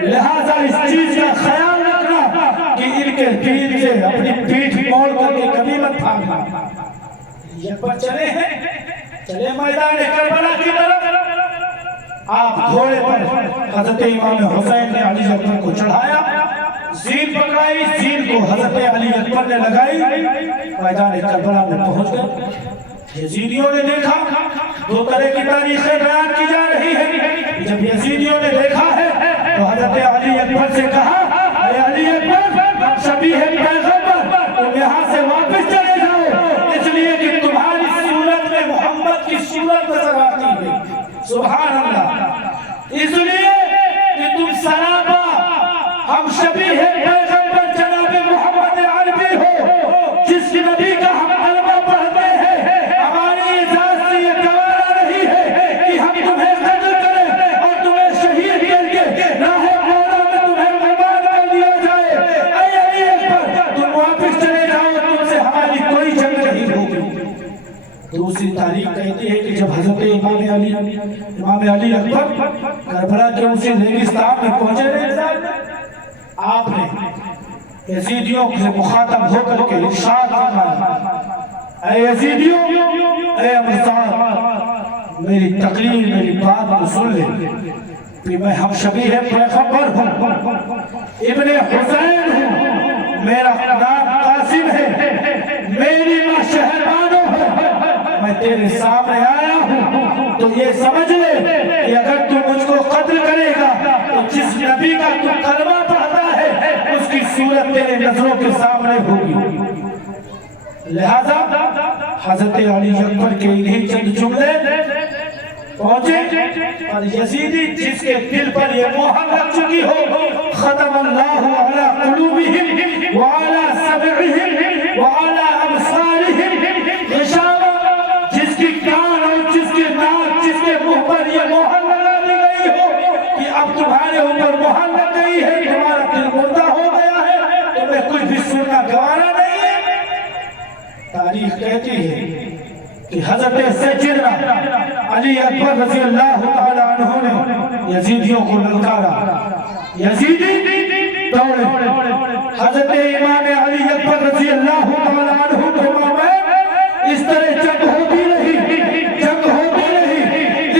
لہذا اس چیز کا خیال رکھنا کہ ان کے دین سے اپنی پیٹھ موڑ کر کے کبھی مت بھاگنا. یہ پر چلے میدان کربلا کی طرف. آپ گھوڑے پر حضرت امام حسین نے علی اکبر کو چڑھایا. زین پکڑائی، زین کو حضرت علی اکبر نے لگائی. میدان کربلا میں پہنچ گئے. یزیدیوں نے دیکھا. دو طرح کی تاریخیں بیان کی جا رہی ہیں. جب یزیدیوں نے دیکھا ہے تو حضرت علی اکبر سے کہا اے علی اکبر شبیہ پیغمبر تم یہاں سے واپس چلے جاؤ، اس لیے کہ تمہاری صورت میں محمد کی صورت نظر آتی ہے. سبحان اللہ. اس لیے کہ تم سراپا ہم شبیہ پیغمبر جناب محمد عربی ہو جس نبی کا ہم کلمہ پڑھتے ہیں. ہماری اجازت سے یہ گوارا نہیں ہے کہ ہم تمہیں قتل کریں اور تمہیں شہید کر کے راہ مولا میں تمہیں قربان کر دیا جائے. اے علی اکبر تم واپس چلے جاؤ، تم سے ہماری کوئی جنگ نہیں ہوگی. دوسری تاریخ کہتی ہے کہ جب حضرت امام علی اکبر کربلا کے اسی ریگستان میں پہنچے آپ نے یزیدیوں سے مخاطب ہو کر کے ارشاد فرمایا اے یزیدیوں، اے امرزاد میری تقریر میری بات کو سن لے کہ میں ہم شبیہ پیغمبر ہوں، ابن حسین ہوں، میرا نام قاسم ہے، میری ماں شہربانو ہے. میں تیرے سامنے آیا ہوں تو یہ سمجھ لے کہ اگر تو مجھ کو قتل کرے گا تو جس نبی کا تو کلمہ پڑھتا ہے اس کی صورت تیرے نظروں کے سامنے ہوگی. لہذا حضرت علی اکبر کے انہی چند جملے پہنچے اور یزیدی جس کے دل پر یہ مہر لگ چکی ہو ختم اللہ علی قلوبہم وعلی سمعہم وعلی ابصارہم غشاوہ، جس کی کان اور جس کے ناک جس کے منہ پر یہ مہر لگا دی گئی ہو کہ اب تمہارے اوپر مہر لگ گئی ہے، تمہارا دل مردہ ہو گیا ہے، تمہیں کچھ بھی سننا گوارا نہیں ہے. تاریخ کہتی ہے کہ حضرت سیدنا علی اکبر رضی اللہ تعالیٰ عنہ نے یزیدیوں کو للکارا. یزیدی دوڑے. حضرت امام علی اکبر رضی اللہ تعالیٰ عنہ کے مابین اس طرح جنگ ہوتی رہی،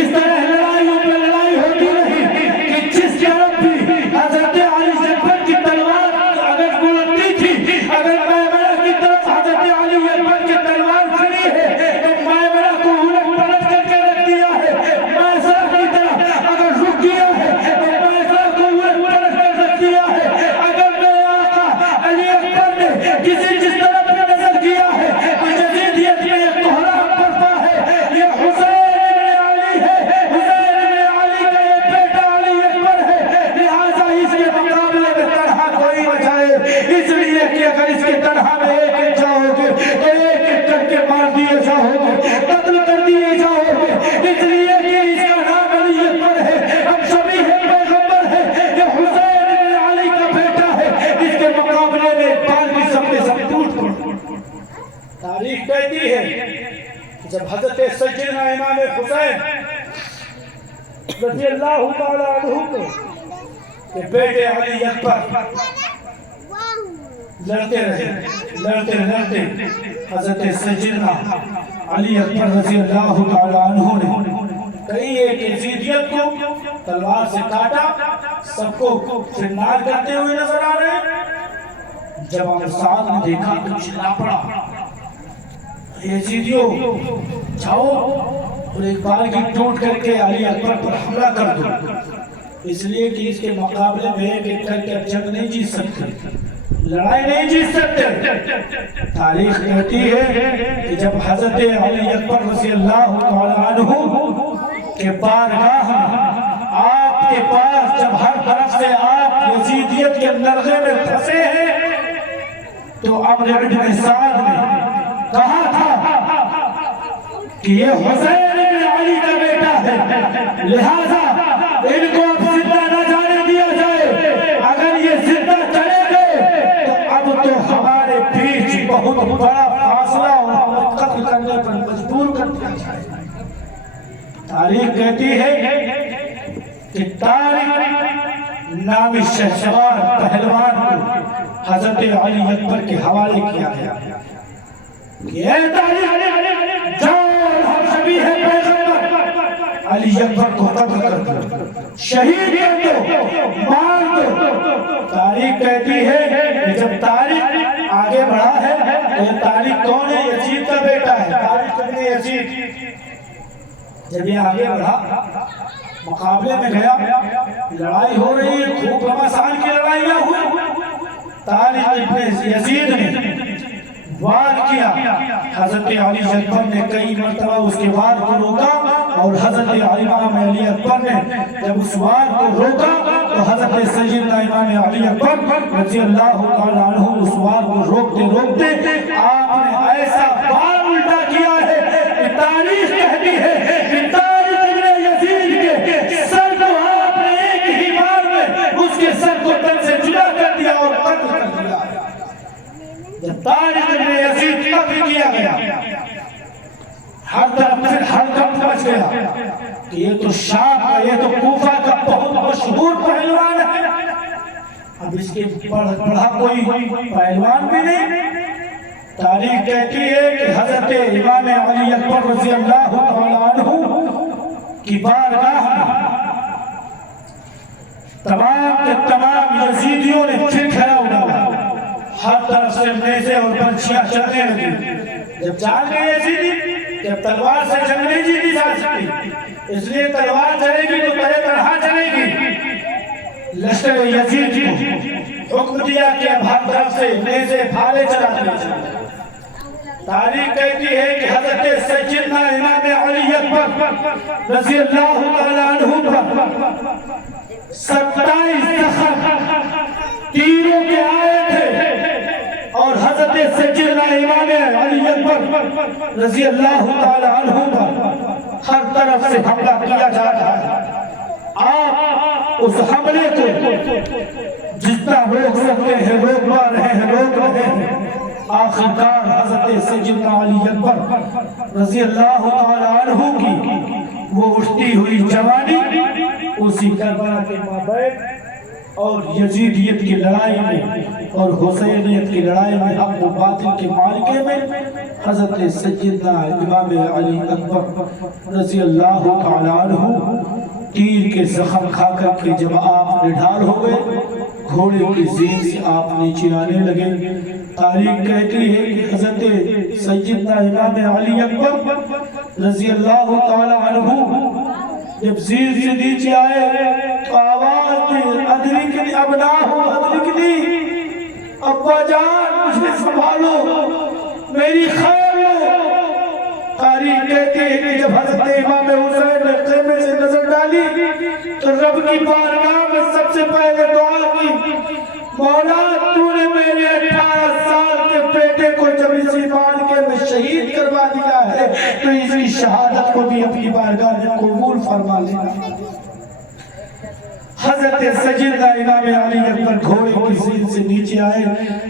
اس طرح لڑائیوں پہ لڑائی ہوتی رہی کہ جس طرف بھی حضرت علی اکبر کی تلوار اگر بلندی تھی، اگر میمنہ کی طرف حضرت علی اکبر کی تلوار کھڑی ہے تو میمنہ کو الٹ پلٹ کر کے رکھ دیا ہے. میسرہ کی طرف اگر رک گیا ہے تو میسرہ کو الٹ پلٹ کر رکھ دیا ہے. اگر میرے آقا علی اکبر نے کسی جس طرف پہ نظر کیا ہے تو یزیدیت میں ایک کوہرام پڑتا ہے. یہ حسین ابن علی ہے، حسین ابن علی کا یہ بیٹا علی اکبر ہے. لہٰذا اس کے مقابلے میں تنہا کوئی نہ جائے، اس لیے کہ اگر اس کے تنہا میں ایک جاؤ گے تو ایک ایک کر کے مار دیے جاؤ گے، قتل کر دیے جاؤ گے. اس لیے کہ اس کا نام علی اکبر ہے، ہم شبیہ پیغمبر ہے. یہ حسین ابن علی کا بیٹا ہے، اس کے مقابلے میں بال کی سب کے سب ٹوٹ پڑے. تاریخ کہتی ہے کہ جب حضرت سیدنا امام حسین رضی اللہ تعالیٰ عنہ کے بیٹے علی اکبر لڑتے رہے، حضرت سیدنا علی اکبر رضی اللہ تعالیٰ عنہ نے کئی ایک یزیدیت کو تلوار سے کاٹا، سب کو فنار کرتے ہوئے نظر آ رہے ہیں۔ جب عمر سعد نے دیکھا تو چلا پڑا، یزیدیوں جاؤ اور ایک بار کی ٹوٹ کر کے علی اکبر پر حملہ کر دو، اس لیے کہ اس کے مقابلے میں ایک کر کے جنگ نہیں جیت سکتے، لڑائی نہیں جیت سکتے۔ تاریخ کہتی ہے کہ جب حضرت علی اکبر رضی اللہ تعالیٰ عنہ کے بارگاہ آپ کے پاس جب ہر طرف سے آپ یزیدیت کے نرغے میں پھنسے ہیں تو عمرو بن سعد نے کہا تھا کہ یہ حسین بن علی کا بیٹا ہے، لہذا ان کو اب زندہ نہ جانے دیا جائے، اگر یہ زندہ چلے گئے تو اب تو ہمارے بیچ بہت بڑا فاصلہ اور قتل کرنے پر مجبور کر دیا جائے۔ تاریخ کہتی ہے کہ طارق نامی شہسوار پہلوان کو حضرت علی اکبر کے حوالے کیا گیا کہ اے طارق جاؤ ہم شبیہ پیغمبر علی اکبر کو قتل کر دو، شہید کر دو، مار دو۔ تاریخ کہتی ہے کہ جب طارق آگے بڑھا ہے تو یہ طارق کون ہے؟ یزید کا بیٹا ہے، طارق ابن یزید۔ جب یہ آگے بڑھا مقابلے میں گیا، لڑائی ہو رہی ہے، خوب گھمسان کی لڑائیاں ہوئی، طارق ابن یزید نے وار کیا، حضرت علی اکبر نے کئی مرتبہ اس کے وار کو روکا، اور حضرت امام علی اکبر نے جب اس وار کو روکا تو حضرت سیدنا امام علی اکبر رضی اللہ تعالیٰ عنہ اس وار کو روکتے روکتے آپ نے ایسا وار الٹا کیا ہے کہ تاریخ کہتی ہے کہ طارق ابن یزید کے سر کو آپ نے ایک ہی وار میں اس کے سر کو تن سے جدا کر دیا اور قتل کر دیا۔ جب طارق ابن یزید قتل کیا گیا، ہر طرف پھر حلقہ پہنچ گیا کہ یہ تو شام کا، یہ تو کوفہ کا بہت مشہور پہلوان ہے، اب اس کے پڑھا کوئی پہلوان بھی نہیں۔ تاریخ کہتی ہے کہ حضرت امام علی اکبر رضی اللہ تعالیٰ عنہ کی بارگاہ میں تمام کے تمام یزیدیوں نے پھر کھڑا اڑایا، ہر طرف سے نیزے اور برچھیاں چلنے لگی۔ جب جان گئے یزیدی کہ اب تلوار سے جنگ نہیں جیتی جا سکتی، اس لیے تلوار چلے گی تو طرح طرح چلے گی، لشکر یزید کو حکم دیا کہ اب ہر طرف سے نیزے بھالے چلاتے ہیں۔ تاریخ کہتی ہے کہ حضرت سیدنا امام علی اکبر رضی اللہ تعالیٰ عنہ پر 27 زخم تیروں کے آئے تھے، اور حضرت سیدنا امام علی اکبر رضی اللہ تعالیٰ عنہ پر ہر طرف سے حملہ کیا جا رہا ہے۔ آپ اس حملے کو جتنا روک سکتے ہیں روکوا رہے ہیں۔ آخرکار حضرت سیدنا علی اکبر رضی اللہ تعالیٰ عنہ کی وہ اٹھتی ہوئی جوانی اسی کربلا کے مابین اور یزیدیت کی لڑائی میں اور حسینیت کی لڑائی میں، حق و باطل کے معرکے میں حضرت سیدنا امام علی اکبر رضی اللہ تعالیٰ عنہ تیر کے زخم کھا کر کے جب آپ نڈھال ہو گئے، گھوڑے کی زین سے آپ نیچے آنے لگے۔ تاریخ کہتی ہے کہ حضرت سیدنا امام علی اکبر رضی اللہ تعالیٰ عنہ جب زیر سے نیچے آئے تو آواز دی، ادرکنی ابناہو ادرکنی، ابا جان مجھے سنبھالو، میری خیر لو۔ تاریخ کہتی ہے کہ جب حضرت امام حسین نے خیمے سے نظر ڈالی تو رب کی بارگاہ میں سب سے پہلے دعا کی، مولا تو نے میرے 18 سال کے بیٹے کو جب اسی معرکے میں شہید کروا دیا ہے تو اسی شہادت کو بھی اپنی بارگاہ میں قبول فرما لینا۔ حضرت سیدنا امام علی اکبر گھوڑے کی زین سے نیچے آئے،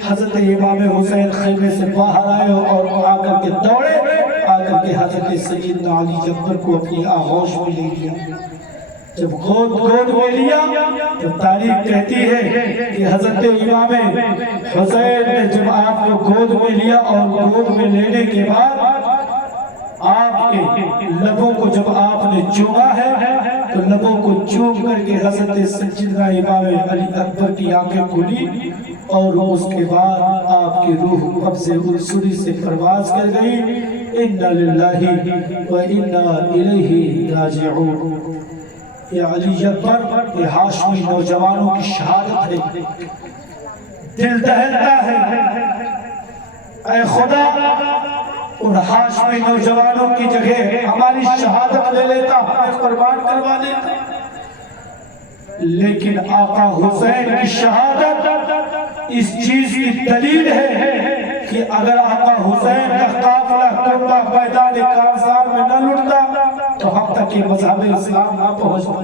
حضرت امام حسین خیمے سے باہر آئے اور آ کر کے دوڑے، آ کر کے حضرت سیدنا علی اکبر کو اپنی آغوش میں لے لیا۔ جب گود میں لیا تو تاریخ کہتی ہے کہ حضرت امام حسین نے جب آپ کو گود میں لیا اور گود میں لینے کے بعد کے لبوں کو جب آپ نے چوما ہے تو لبوں کو چوم کر کے حضرت سیدنا امام علی اکبر کی آنکھیں کھلی اور اس کے بعد آپ کی روح قبض انصری سے پرواز کر گئی. اِنَّا لِلَّهِ وَإِنَّا إِلَيْهِ رَاجِعُونَ. یہ علی اکبر یہ ہاشمی نوجوانوں کی شہادت ہے. دل دہلتا ہے اے خدا ان ہاشمی نوجوانوں کی جگہ ہماری شہادت لے لیتا ہمیں قربان کروا دیتا. لیکن آقا حسین کی شہادت اس چیز کی دلیل ہے کہ اگر آقا حسین کا قافلہ کنبہ میدان کارزار میں نہ لٹتا تو ہم تک یہ مذہب اسلام نہ پہنچتا.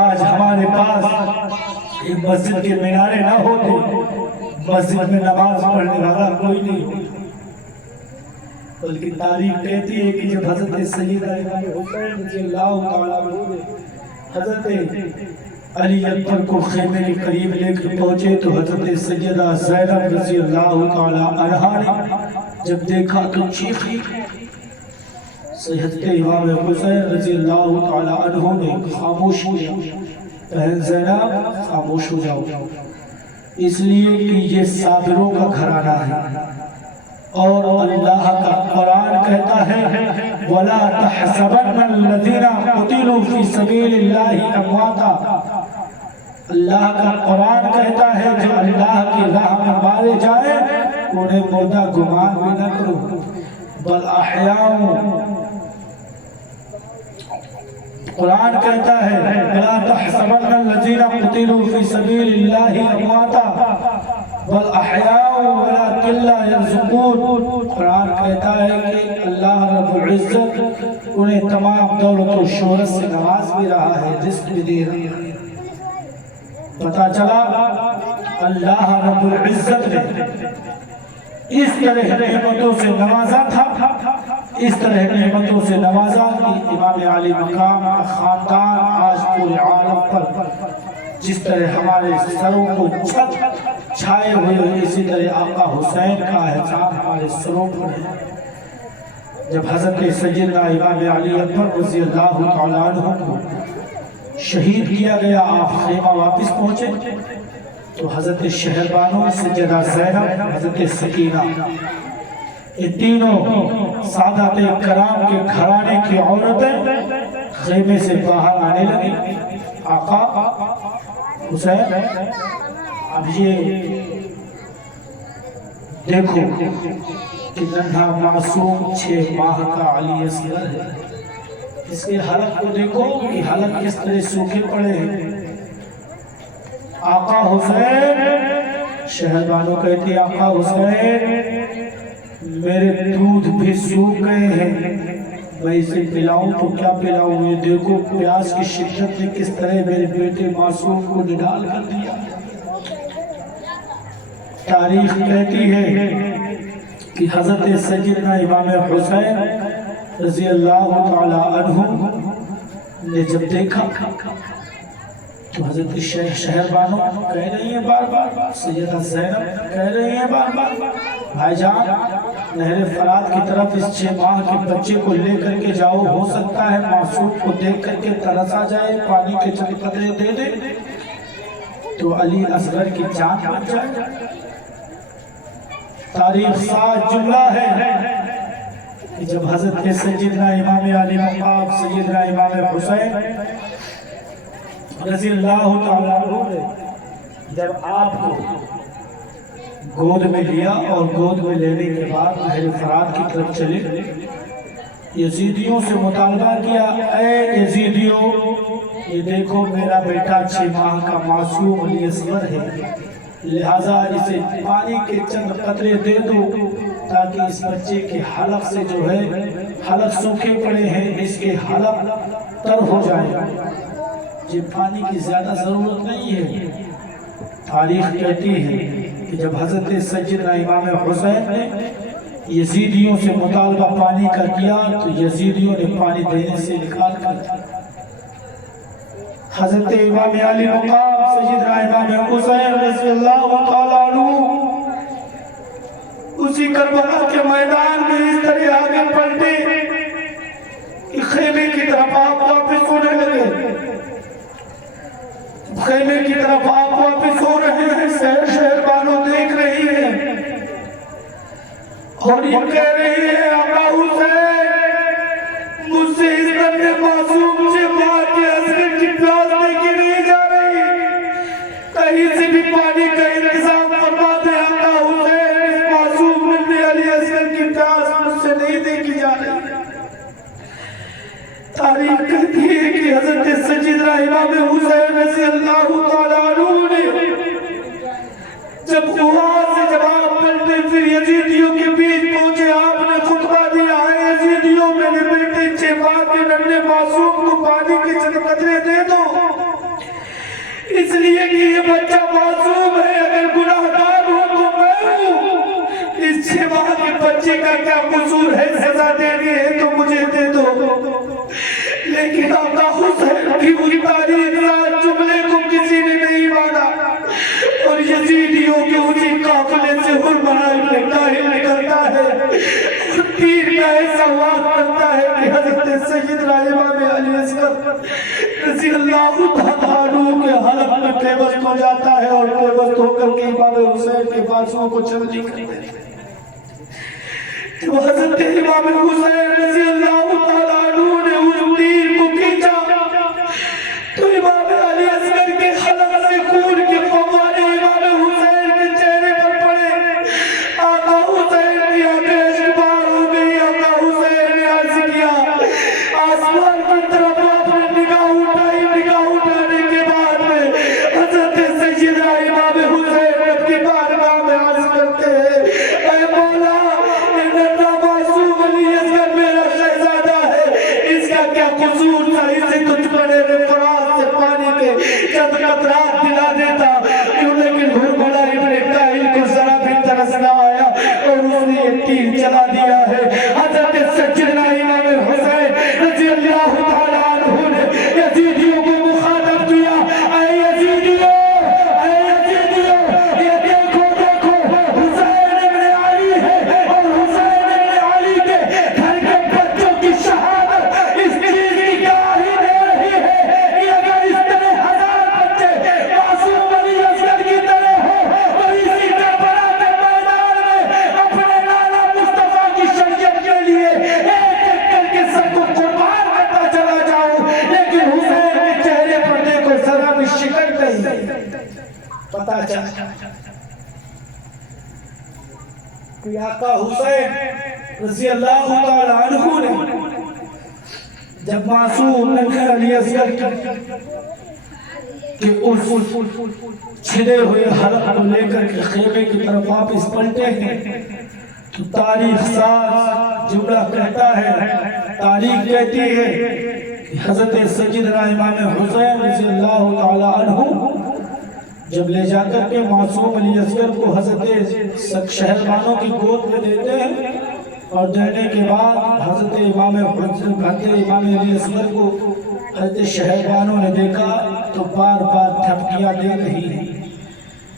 آج ہمارے پاس ایک مسجد کے مینارے نہ ہوتے مسجد میں نماز پڑھنے والا کوئی نہیں، بلکہ تاریخ کہتی ہے کہ جب حضرت سیدنا امام حسین رضی اللہ تعالیٰ عنہ حضرت علی اکبر کو خیمے کے قریب لے کر پہنچے تو حضرت سیدہ زینب رضی اللہ تعالیٰ عنہا نے جب دیکھا تو چیخی. حضرت امام حسین رضی اللہ تعالیٰ عنہ نے خاموش کیا. بہن زینب خاموش ہو جاؤ، اس لیے کہ یہ صابروں کا گھرانہ ہے اور اللہ کا قرآن کہتا ہے وَلَا تَحْسَبَنَّ الَّذِينَ قُتِلُوا فِي سَبِيلِ اللَّهِ أَمْوَاتًا. اللہ کا قرآن کہتا ہے جو اللہ کی راہ میں مارے جائیں انہیں مردہ گمان بھی نہ کرو بل احیاء. قرآن کہتا ہے وَلَا تَحْسَبَنَّ الَّذِينَ قُتِلُوا فِي سَبِيلِ اللَّهِ أَمْوَاتًا بل احیاء وَلَكِنْ لَا يَرْزُقُونَ. قرآن کہتا ہے کہ اللہ رب العزت انہیں تمام دولت و شہرت سے نواز بھی رہا ہے، رزق بھی دے رہا ہے. پتہ چلا اللہ رب العزت نے اس طرح نعمتوں سے نوازا تھا، اس طرح نعمتوں سے نوازا کہ امام علی مقام کا خاندان آج پورے عالم پر جس طرح ہمارے سروں کو چھت چھائے ہوئے اسی طرح آقا حسین کا احسان ہمارے سروں پر ہے. جب حضرت سیدنا امام علی اکبر رضی اللہ تعالیٰ عنہ کو شہید کیا گیا آپ خیمہ واپس پہنچے تو حضرت شہربانو سیدہ زینب حضرت سکینہ یہ تینوں سادات کرام کے گھرانے کی عورتیں خیمے سے باہر آنے لگی. آقا حسین اب یہ دیکھو کہ ننھا معصوم 6 ماہ کا علی اصغر ہے، اس کے حلق کو دیکھو کہ حلق کس طرح سوکھے پڑے ہیں. آقا حسین شہربانو کہتی آقا حسین میرے دودھ بھی سوکھ گئے ہیں، میں اسے پلاؤں تو کیا پلاؤں. یہ دیکھو پیاس کی شدت نے کس طرح میرے بیٹے معصوم کو نڈال کر دیا. تاریخ کہتی ہے کہ حضرت سیدنا امام حسین رضی اللہ تعالیٰ عنہ نے جب دیکھا تو حضرت شہربانو کہہ رہی ہیں بار بار، سیدہ زینب کہہ رہی ہیں بار بار بھائی جان نہر فرات کی طرف اس 6 ماہ کے بچے کو لے کر کے جاؤ، ہو سکتا ہے معصوم کو دیکھ کر کے ترس آ جائے، پانی کے چند قطرے دے دے تو علی اصغر کی جان بچ جائے. تاریخ ساتھ جملہ ہے کہ جب حضرت سیدنا امام علی مقام سیدنا امام حسین رضی اللہ تعالیٰ عنہ جب آپ کو گود میں لیا اور گود میں لینے کے بعد نہر فرات کی طرف چلے، یزیدیوں سے مطالبہ کیا اے یزیدیوں یہ دیکھو میرا بیٹا 6 ماہ کا معصوم علی اصغر ہے، لہٰذا اسے پانی کے چند قطرے دے دو تاکہ اس بچے کے حلق سے جو ہے حلق سوکھے پڑے ہیں اس کے حلق تر ہو جائے. یہ پانی کی زیادہ ضرورت نہیں ہے. تاریخ کہتی ہے کہ جب حضرت سیدنا امام حسین نے یزیدیوں سے مطالبہ پانی کا کیا تو یزیدیوں نے پانی دینے سے انکار کر دیا. حضرت امام علی مقام سیدنا امام حسین رضی اللہ تعالیٰ عنہ اسی کربلا کے میدان میں اس طرح آگے پلٹے کہ خیمے کی طرف آپ واپس ہونے لگے. خیمے کی طرف آپ واپس ہو رہے ہیں. شہر والوں دیکھ رہی ہیں اور یہ کہہ رہی ہے آقا حسین مجھ سے اس ننھے معصوم سے ماں کے حسرت کی پیاس دیکھی نہیں جا رہی. کہیں سے بھی پانی کا انتظام فرما دے آقا حسین. اس معصوم ننھے علی اصغر کی پیاس مجھ سے نہیں دیکھی جا رہی. تاریخ کہتی ہے کہ حضرت سیدنا امام حسین رضی اللہ تعالیٰ عنہ نے جب وہاں سے جواب پلٹے پھر یزیدیوں کے بیچ پہنچے. آپ نے خطبہ دیا ہے یزیدیوں میرے بیٹے چیفا کے ننھے معصوم کو پانی کے چند قطرے دے دو اس لیے کہ یہ بچہ معصوم ہے. اگر گناہگار ہو تو میں ہوں. اس چیفا کے بچے کا کیا قصور ہے؟ سزا دینی ہے تو مجھے دے دو. لیکن آقا حسین کی وہی تاریخ رات جملے کو کسی نے نہیں مانا اور یزیدیوں کے اسی قافلے سے حرمنا ابن طاہر نکلتا ہے اور تیر کا ایسا وار کرتا ہے کہ حضرت سیدنا امام علی اصغر رضی اللہ تعالیٰ عنہ کے حلق میں پیوست ہو جاتا ہے اور پیوست ہو کر کے امام حسین کے بازوؤں کو چمڑی کر دیتا ہے. تو حضرت امام حسین رضی اللہ تعالیٰ عنہ نے اس تیر کو کھینچا تو امام علی اصغر کے حلق سے خون کے فوارے امام حسین کے چہرے پر پڑے. آقا حسین کی آنکھیں اشکبار ہو گئی. آقا حسین نے عرض کیا آسمان کی طرف آپ نے نگاہ اٹھائی. نگاہ اٹھانے کے بعد میں حضرت سیدنا امام حسین رب کی بارگاہ میں عرض کرتے ہیں اے مولا کیا قصور تھا اسے تجھ بڑے فراز سے پانی کے چند قطرات دلا دیتا کیوں. لیکن حرمنا ابن طاہر کو ذرا بھی ترس نہ آیا اور اس نے یہ تیر چلا دیا ہے. حضرت سیدنا امام حسین رضی اللہ تعالیٰ عنہ نے یزیدیوں کو مخاطب کیا اے یزیدیوں یہ دیکھو حسین ابن علی ہے اور حسین ابن علی کے گھر کے بچوں کی شہادت اس چیز کی گواہی دے رہی ہے کہ اگر اس طرح ہزار بچے معصوم علی اصغر کی طرح ہو تو اسی کربلا کے میدان میں اپنے نانا مصطفیٰ کی شریعت کے لیے ایک ایک کر کے سب کو قربان کرتا چلا جاؤں. لیکن حسین کے چہرے پر دیکھو ذرا بھی شکن نہیں. پتا چلا کہ آقا حسین رضی اللہ تعالیٰ عنہ نے جب معصوم ننھے علی اصغر کے اس چھڑے ہوئے حلق کو لے کر کے خیمے کی طرف واپس پلٹے ہیں تو تاریخ ساز جملہ کہتا ہے. تاریخ کہتی ہے کہ حضرت سیدنا امام حسین رضی اللہ تعالیٰ عنہ جب لے جا کر کے معصوم علی اصغر کو حضرت شہربانوں کی گود میں دیتے ہیں اور دینے کے بعد حضرت امام علی اصغر کو حضرت شہربانوں نے دیکھا تو بار بار تھپکیاں دے رہی ہیں.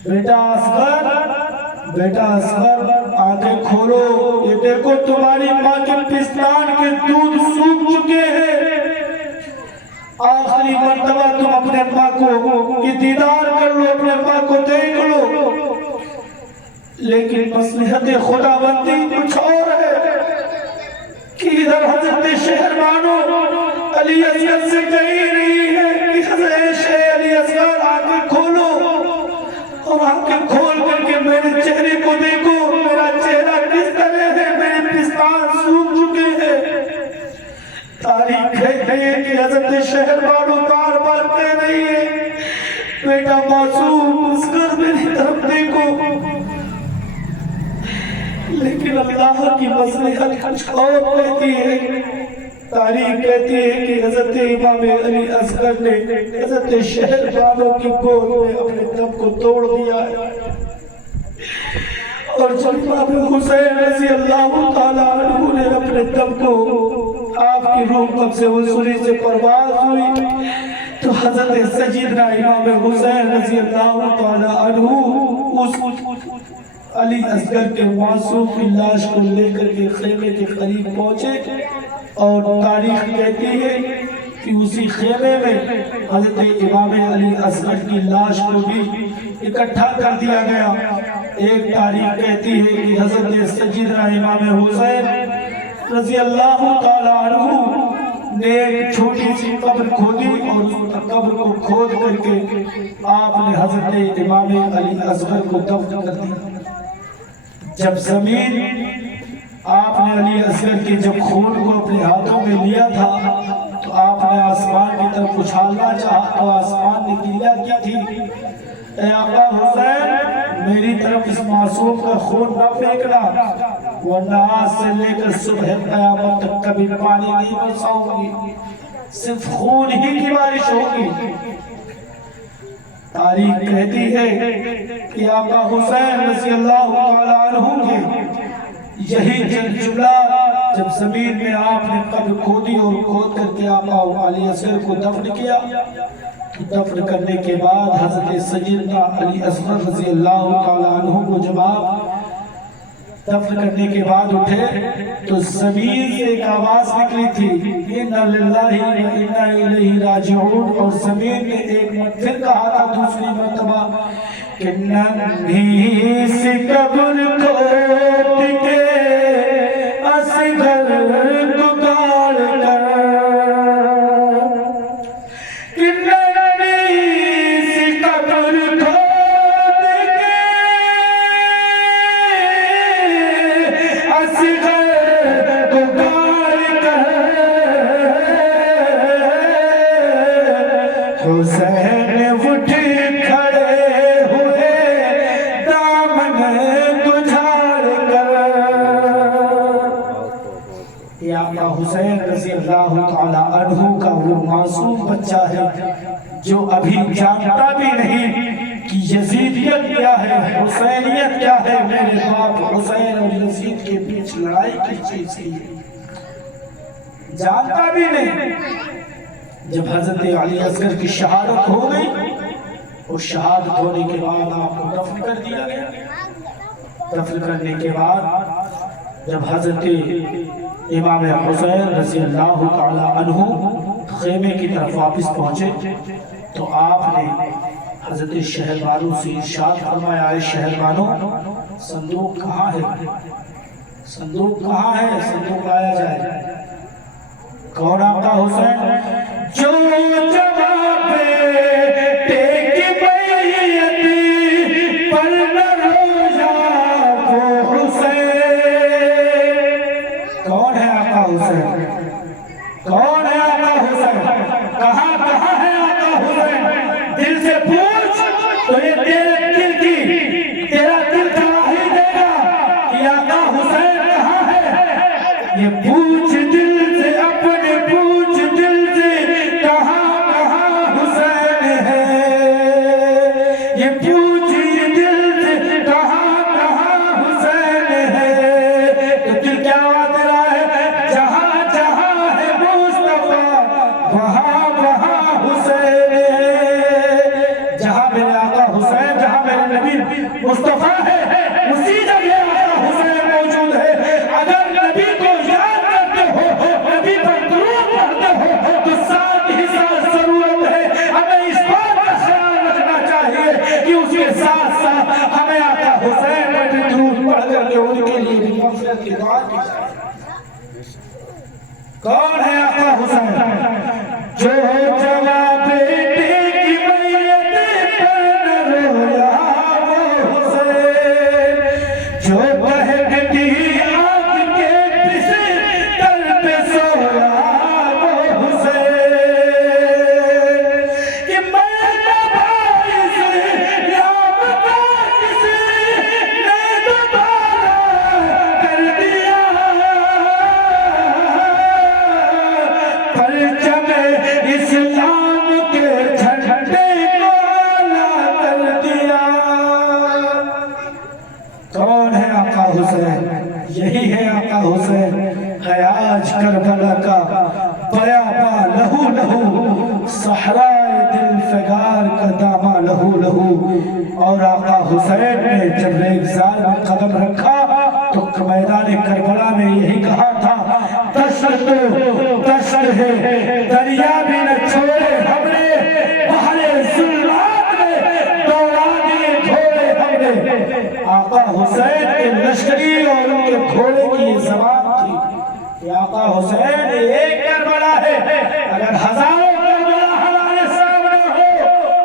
بیٹا اصغر آنکھیں کھولو. یہ دیکھو تمہاری ماں کے پستان کے دودھ سوکھ چکے ہیں. آخری مرتبہ تم اپنے ماں کو یہ دیدار کر لو, اپنے ماں کو دیکھ لو. لیکن مصلحت خداوندی کچھ اور ہے کہ ادھر حضرت شہربانو علی اصغر سے کہی رہی ہے کہ حضرت علی اصغر آنکھیں کھولو اور آنکھیں کھول کر کے میرے چہرے کو دیکھو. میرا چہرہ کس طرح ہے؟ میرے پستان سوکھ چکے ہیں. تاریخ کہتے ہیں کہ حضرت شہربانو بار بار کہہ رہی ہے بیٹا معصوم اصغر میری طرف دیکھو. لیکن اللہ کی مصلحت کچھ اور کہتی ہے. تاریخ کہتی ہے کہ حضرت امام علی اصغر نے حضرت شہربانو کی گود میں اپنے دم کو توڑ دیا ہے اور جب امام حسین رضی اللہ تعالیٰ عنہ نے اپنے دم کو آپ کی روح قبض وصولی سے پرواز ہوئی تو حضرت سیدنا امام حسین رضی اللہ تعالیٰ عنہ اس علی اصغر کے معصوم کی لاش کو لے کر کے خیمے کے قریب پہنچے اور تاریخ کہتی ہے کہ اسی خیمے میں حضرت امام علی اصغر کی لاش کو بھی اکٹھا کر دیا گیا۔ ایک تاریخ کہتی ہے کہ حضرت سیدنا امام حسین رضی اللہ تعالیٰ عنہ نے ایک چھوٹی سی قبر کھودی اور اس قبر کو کھود کر کے آپ نے حضرت امام علی اصغر کو دفن کر دیا۔ جب زمین آپ نے علی اصغر کے جب خون کو اپنے ہاتھوں میں لیا تھا تو آپ نے آسمان کی طرف اچھالنا چاہا تو آسمان نے گریہ کی تھی، اے آقا حسین میری طرف اس معصوم کا خون نہ پھینکنا ورنہ آج سے لے کر صبح قیامت تک کبھی پانی نہیں برساؤں گی، صرف خون ہی کی بارش ہوگی۔ تاریخ کہتی ہے کہ آقا حسین رضی اللہ تعالیٰ عنہ کے یہی جملہ جب زمین میں آپ نے قبر کھودی اور کھود کر کے آقا علی اصغر کو دفن کیا، دفن کرنے کے بعد حضرت سیدنا علی اصغر رضی اللہ تعالیٰ عنہ کو جب آپ دفن کرنے کے بعد اٹھے تو زمین سے ایک آواز نکلی تھی، اِنَّا لِلَّهِ وَإِنَّا إِلَيْهِ رَاجِعُونَ، اور زمین نے ایک پھر کہا تھا دوسری مرتبہ کہ ننھی سی قبر کھود کے اصغر کو گاڑ کر، کہ ننھی سی قبر کھود کے اصغر کو گاڑ کر حسین اٹھ کھڑے ہوئے دامن کو جھاڑ کر۔ یہ آقا حسین رضی اللہ تعالیٰ عنہ کا وہ معصوم بچہ ہے جو ابھی جانتا بھی نہیں کہ یزیدیت کیا ہے، حسینیت کیا ہے، میرے باپ حسین اور یزید کے بیچ لڑائی کی چیز ہے، جانتا بھی نہیں۔ جب حضرت علی اصغر کی شہادت ہو گئی اور شہادت ہونے کے بعد آپ کو دفن کر دیا گیا۔ دفن کرنے کے بعد جب حضرت امام حسین رضی اللہ تعالیٰ عنہ خیمے کی طرف واپس پہنچے تو آپ نے حضرت شہربانو سے ارشاد فرمایا، اے شہربانو صندوق کہاں ہے؟ صندوق کہاں ہے؟ صندوق لایا جائے۔ کون آقا حسین؟ جو جواب بیٹے کی بیعت پر نہ رویا وہ حسین۔ کون ہے آقا حسین؟ کون ہے آقا حسین؟ کہاں ہے آقا حسین؟ دل سے پوچھ تو یہ تیرے دل کی تیرا دل گواہی دے گا کہ آقا حسین کہاں ہے۔ یہ پوچھ دل سے، اپنے پوچھ دل سے کہاں حسین ہے۔ یہ پوچھ دل سے کہاں حسین ہے۔ تو دل کیا تیرا ہے؟ جہاں جہاں ہے مصطفیٰ وہاں حسین ہے۔ جہاں میرے آقا حسین، جہاں میرے نبی مصطفیٰ ہے اسی جگہ آقا حسین موجود ہے۔ اگر نبی کو یاد کرتے ہو، نبی پر درود پڑھتے ہو تو ساتھ ہی ساتھ ضرورت ہے ہمیں اس بات کا خیال رکھنا چاہیے کہ اس کے ساتھ ساتھ ہمیں آقا حسین پر بھی درود پڑھ کر کے ان کے لیے بھی مغفرت کی دعا کی جائے۔ کون ہے آقا حسین؟ جو جواب بیٹے کی بیعت پر نہ رویا وہ حسین، جو بہکتی آگ کے بستر پہ سویا وہ حسین، کہ میں باعث یاب کا کسی نے دوبارہ کر دیا، پرچم اسلام کے جھنڈے کو اعلیٰ کر دیا۔ کون ہے آقا حسین؟ یہی ہے آقا حسین، ہے آج کربلا کا بیاباں لہو لہو، صحرائے دل فگار کا دامہ لہو لہو. اور آقا حسین نے جب ریگزار میں قدم رکھا تو میدان کربلا میں یہی کہا تھا دشت تو دشت ہے دریا بھی نہ چھوڑے ہم نے بحر ظلمات میں دوڑا دیے گھوڑے ہم نے. آقا حسین کے لشکری اور ان کے گھوڑے کی یہ زبان تھی کہ آقا حسین ایک کربلا ہے, اگر ہزاروں کربلا ہمارے سامنے ہو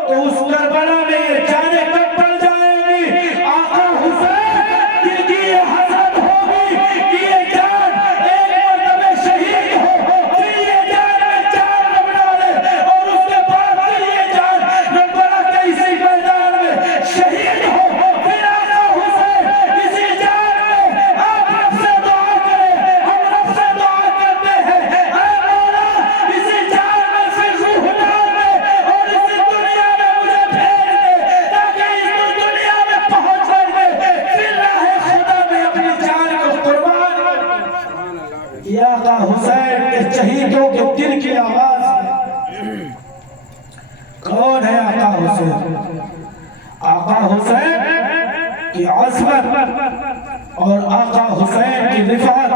تو اس کربلا میں یہ جانے کب پڑ جائیں گی. آقا حسین دل کی یہ حسرت ہوگی کہ یہ جان ایک مرتبہ شہید ہو, پھر یہ جان میں جان نہ بنا لے, اور اس کے بعد پھر یہ جان نہ بنا کے اسی میدان میں شہید ہو. پھر آقا حسین اسی جان میں آپ رب سے دعا کریں, ہم رب سے دعا کرتے ہیں اے مولا اسی جان میں سے روح ڈال دے اور اسی دنیا میں مجھے بھیج دے تاکہ اس دنیا میں پہنچ سکے, پھر راہ خدا میں اپنی جان کو قربان کر. یہ آقا حسین کے شہیدوں کے دل کی آواز ہے. کون ہے آقا حسین؟ آقا حسین کی عظمت اور آقا حسین کی رفعت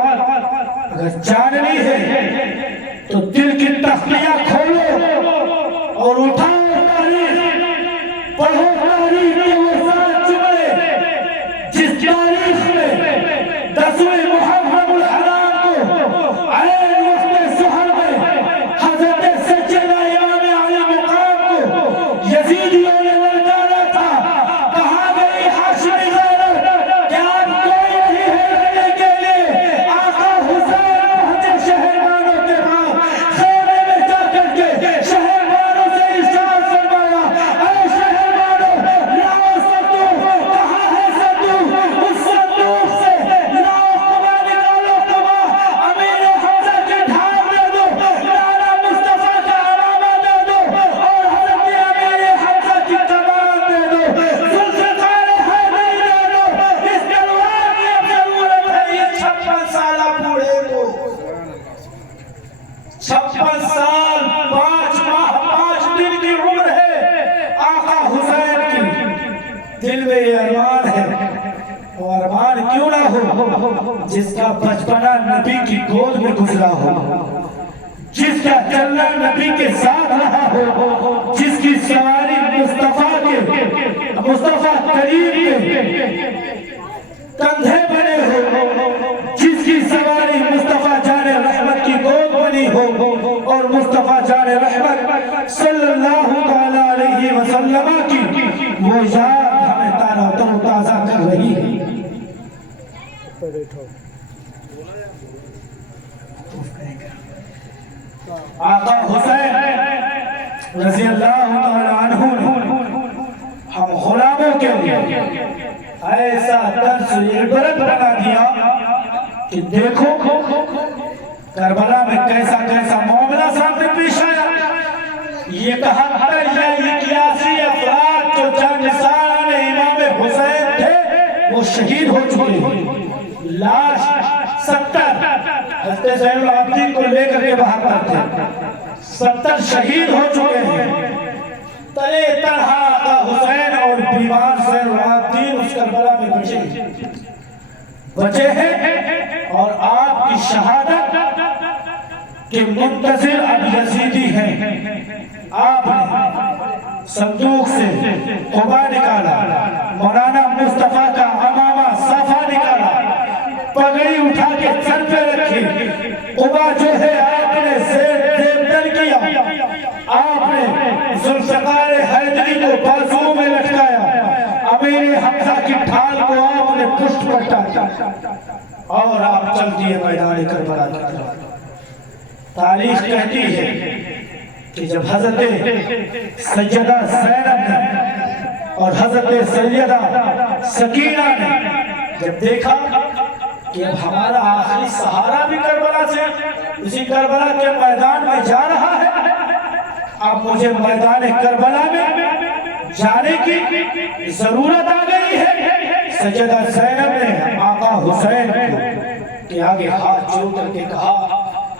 اگر جاننی ہے تو دل کی تختیاں کھولو اور اٹھاؤ تاریخ, پڑھو تاریخ کے وہ سات جملے جس تاریخ میں 10ویں محرم الحرام کو عین وقت ظہر میں حضرت سیدنا امام علی مقام کو یزیدیوں نے للکارا تھا. کہاں گئی ہاشمی غیرت کہ آپ کوئی نہیں ہے لڑنے کے لیے. آقا حسین پہنچے شہربانوں کے پاس, خیمے میں جا کر کے شہربانوں سے ارشاد فرمایا اے شہربانوں لاؤ صندوق. کہاں ہے صندوق؟ اس صندوق سے لاؤ قبا نکالو, قبا امیر حمزہ کی ڈھال دے دو, لالا مصطفیٰ کا علامہ دے دو, اور حضرت امیر حمزہ کی کمان دے دو, ذوالفقار حیدری دے دو. اس تلوار کی اب ضرورت ہے یہ 56 سالہ بوڑھے کو. 56 سال 5 ماہ 5 دن کی عمر ہے آقا حسین کی. دل میں یہ ارمان ہے, اور ارمان کیوں نہ ہو جس کا بچپنا نبی کی گود میں گزرا ہو, جس کا چلنا نبی کے ساتھ رہا ہو, جس کی سواری مصطفیٰ کریم کے کندھے بنے ہو, جس کی سواری مصطفیٰ جان رحمت کی گود بنی ہو, اور مصطفیٰ جان رحمت صلی اللہ علیہ وسلم کی وہ یاد ہمیں تر و تازہ کر رہی ہے. آقا حسین رضی اللہ عنہ ہم غلاموں کے لیے ایسا درس عبرت بنا دیا کہ دیکھو کربلا میں کیسا کیسا معاملہ سامنے پیش آیا. یہ 71 یا 81 افراد جو جانسان امام حسین تھے وہ شہید ہو چکے ہیں. لاش 70 حضرت زین العابدین کو لے کر کے باہر کرتے 70 شہید ہو چکے ہیں. تلے تنہا آقا حسین اور بیمار زین العابدین اس کربلا میں بچے ہیں, اور آپ کی شہادت کے منتظر اب یزیدی ہیں. آپ نے صندوق سے قبا نکالا, مولانا مصطفیٰ کا عمامہ صفا نکالا, پگڑی اٹھا کے سر پہ رکھی, قبا جو ہے آپ نے زیب تل کیا, آپ نے ذوالفقار حیدری کو بازو میں لٹکایا, امیر حمزہ کی ڈھال کو آپ نے پشت پر ٹاکا, اور آپ چل دیے میدان کربلا کی طرف. تاریخ کہتی ہے کہ جب حضرت سیدہ زینب نے اور حضرت سیدہ سکینہ نے جب دیکھا کہ اب ہمارا آخری سہارا بھی کربلا سے اسی کربلا کے میدان میں جا رہا ہے, اب مجھے میدان کربلا میں جانے کی ضرورت آ گئی ہے. سیدہ زینب نے آقا حسین کے آگے ہاتھ جوڑ کر کے کہا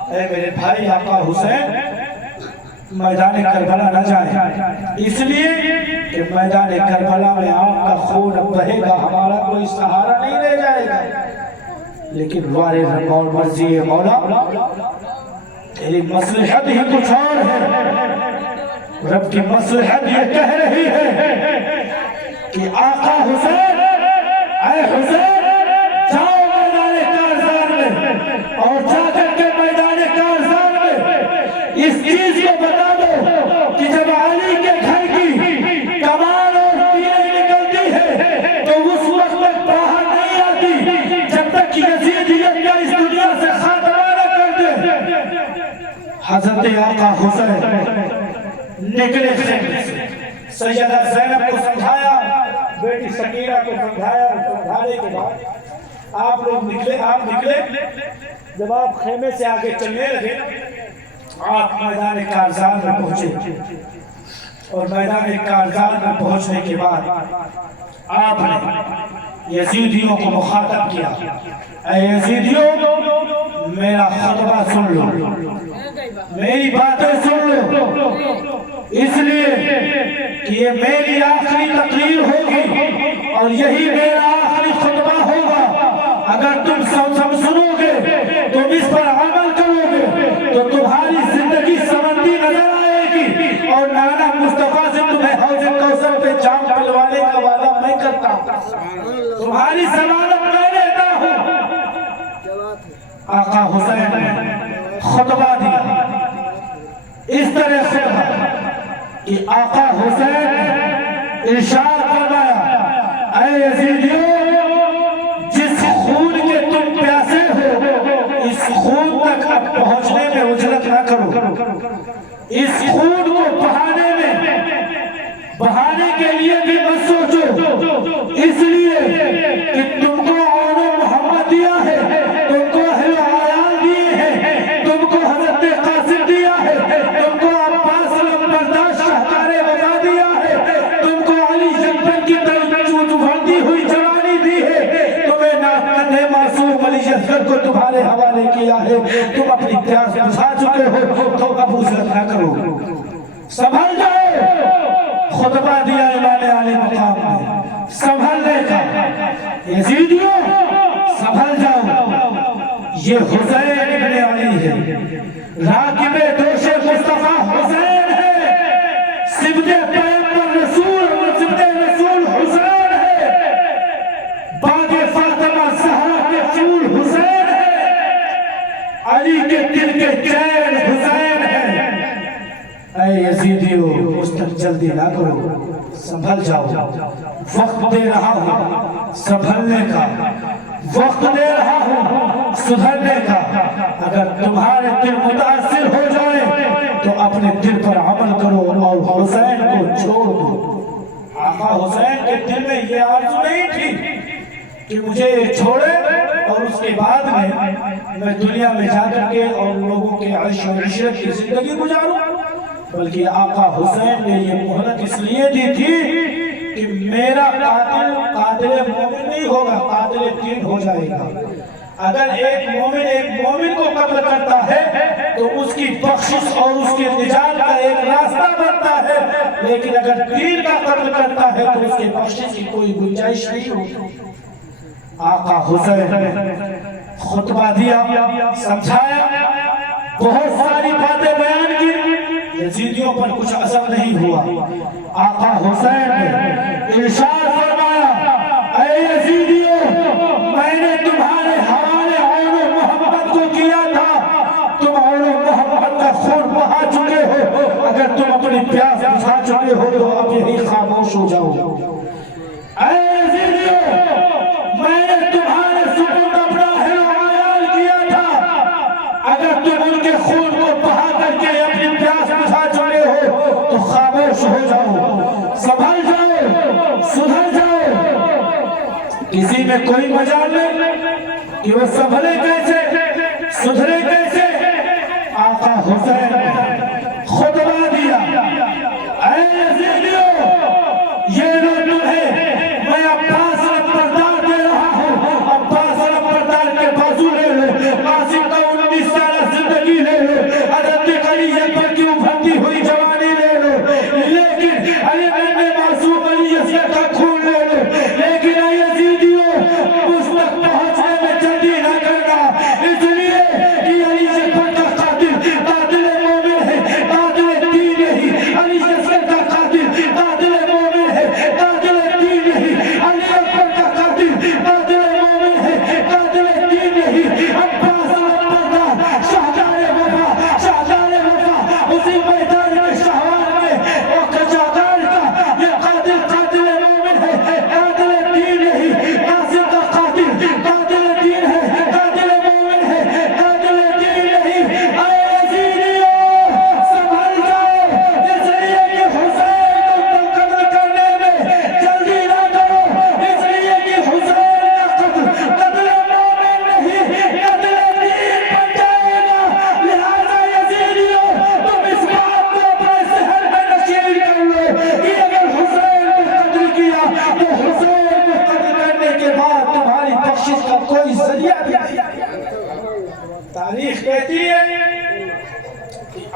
اے میرے بھائی آقا حسین, میدان کربلا نہ جائیں، اس لیے کہ میدان کربلا میں آپ کا خون بہے گا، ہمارا کوئی سہارا نہیں رہ جائے گا۔ لیکن وارث اور مرضی ہے مولا، تیری مصلحت ہی کچھ اور ہے۔ رب کی مصلحت یہ کہہ رہی ہے کہ آقا حسین، اے حسین جاؤ میدان کارزار میں، اور جا کر کے میدان کارزار میں اس چیز کو بتا دو کہ جب علی کے گھر کی کمان اور تیریں نکلتی ہے تو اس وقت تک باہر نہیں آتی جب تک یزیدیت کا اس دنیا سے خاتمہ نہ کر دے۔ حضرت آقا حسین نکلے خیمے سے، سیدہ زینب کو سمجھایا، بیٹی سکینہ کو سمجھایا، سمجھانے کے بعد آپ لوگ نکلے۔ آپ نکلے، جب آپ خیمے سے آگے چلنے لگے آپ میدان کارزار میں پہنچے، اور میدان کارزار میں پہنچنے کے بعد آپ نے یزیدیوں کو مخاطب کیا، اے یزیدیوں میرا خطبہ سن لو، میری باتیں سن لو، اس لیے کہ یہ میری آخری تقریر ہوگی اور یہی میرا آخری خطبہ ہوگا۔ اگر تم سب سنو گے، تم اس پر عمل کرو گے تو تمہاری زندگی سمندی نظر آئے گی، اور نانا مصطفیٰ سے تمہیں حوض کوثر پہ جام پلوانے کا وعدہ میں کرتا ہوں، تمہاری ضمانت میں لیتا ہوں۔ آقا حسین نے خطبہ دیا، اس طرح خطبہ کہ آقا حسین نے ارشاد فرمایا، اے یزیدیوں جس خون کے تم پیاسے ہو اس خون تک اب پہنچنے میں اجرت نہ کرو، اس خون کو بہانے کے لیے بھی مت سوچو، اس لیے کہ تم کو اون محمد دیا ہے، تم کو اہل عیال دیے ہیں، تم کو حضرت قاسم دیا ہے، تم کو عباس لمبردار شہکار وفا دیا ہے، تم کو علی جنبن کی وردی ہوئی جوانی دی ہے، تمہیں ناکندے معصوم علی جنبن کو تمہارے حوالے کیا ہے، تم اپنی پیاس بجھا چکے ہو تو اب عزت نہ کرو، سنبھل جاؤ۔ خطبہ دیا امام علی مقام نے، سنبھلنے کا، یزیدیوں سنبھل جاؤ، یہ حسین ابن علی ہے، راکب دوش مصطفیٰ حسین ہے، سبت پیغمبر رسول سبت رسول حسین ہے، باغ فاطمہ زہرا کے پھول حسین ہے، علی کے دل کے چین حسین ہے۔ اے یزیدیو اس تک جلدی نہ کرو، سنبھل جاؤ، وقت دے رہا ہوں سنبھلنے کا، وقت دے رہا ہوں سدھرنے کا۔ اگر تمہارے دل متاثر ہو جائے تو اپنے دل پر عمل کرو اور حسین کو چھوڑ دو۔ آقا حسین کے دل میں یہ آرزو نہیں تھی کہ مجھے یہ چھوڑے اور اس کے بعد میں دنیا میں جا کر کے اور لوگوں کے عیش و عشرت کی زندگی گزاروں، بلکہ آقا حسین نے یہ مہلت اس لیے دی تھی کہ میرا قاتل مومن نہیں ہوگا، قاتل دین ہو جائے گا۔ اگر ایک مومن کو قتل کرتا ہے تو اس کی بخشش اور اس کی نجات کا ایک راستہ بنتا ہے، لیکن اگر دین کا قتل کرتا ہے تو اس کی بخشش کی کوئی گنجائش نہیں ہوتی۔ آقا حسین نے خطبہ دیا، سمجھایا، بہت ساری باتیں بیان کی، یزیدیوں پر کچھ اثر نہیں ہوا۔ آقا حسین نے ارشاد فرمایا، اے یزیدیوں میں نے تمہارے حوالے اون محمد کو کیا تھا، تم اون محمد کا خون بہا چکے ہو، اگر تم اپنی پیاس بجھا چکے ہو تو اب یہی خاموش ہو جاؤ۔ اے یزیدیوں میں نے تمہارے سپرد اپنا اہل عیال کیا تھا، اگر تم ان کے خون کو بہا کر کے اپنی پیاس بجھا چکے ہو تو خاموش ہو جاؤ، سنبھل جاؤ، سدھر جاؤ۔ کسی میں کوئی مجال نہیں کہ وہ سنبھلے کیسے، سدھرے کیسے۔ آقا حسین نے خطبہ دیا، اے یزیدیوں یہ لو تمہیں میں عباس لمبردار دے رہا ہوں، عباس لمبردار کے بازو لے لو، قاسم کا 19 سالہ زندگی لے لو، حضرت علی جنبن کی ابھرتی ہوئی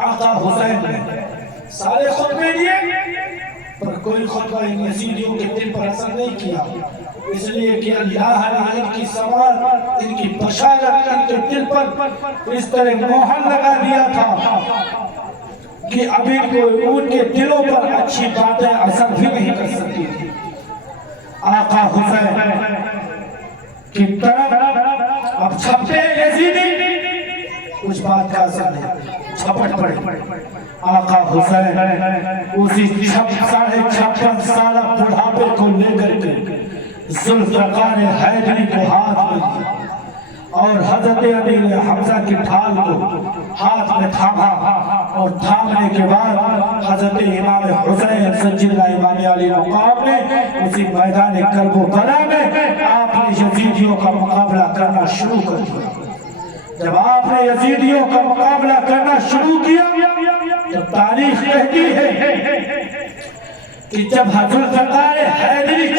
آقا حسین نے سارے خطبے دیے پر کوئی خطبہ ان یزیدیوں کے دل پر اثر نہیں کیا، اس لیے کہ اللہ العالم کی سوال ان کی بشارت ان کے دل پر اس طرح مہر لگا دیا تھا کہ ابھی کوئی ان کے دلوں پر اچھی باتیں اثر بھی نہیں کر سکتی تھی۔ آقا حسین کی طرف اب چھپتے یزیدی کچھ بات کا اثر نہیں، چھپٹ پڑے۔ آقا حسین اسی 56 سالہ بڑھاپے کو لے کر کے ذوالفقار حیدری کو ہاتھ میں لیا اور حضرت امیر حمزہ کی ڈھال کو ہاتھ میں تھاما، اور تھامنے کے بعد حضرت امام حسین سجل اللہ امام علی مقام میں اسی میدان کرب و بلا میں آپ نے یزیدیوں کا مقابلہ کرنا شروع کر دیا۔ جب آپ نے یزیدیوں کا مقابلہ کرنا شروع کیا تو تاریخ کہتی ہے کہ جب ذوالفقار حیدری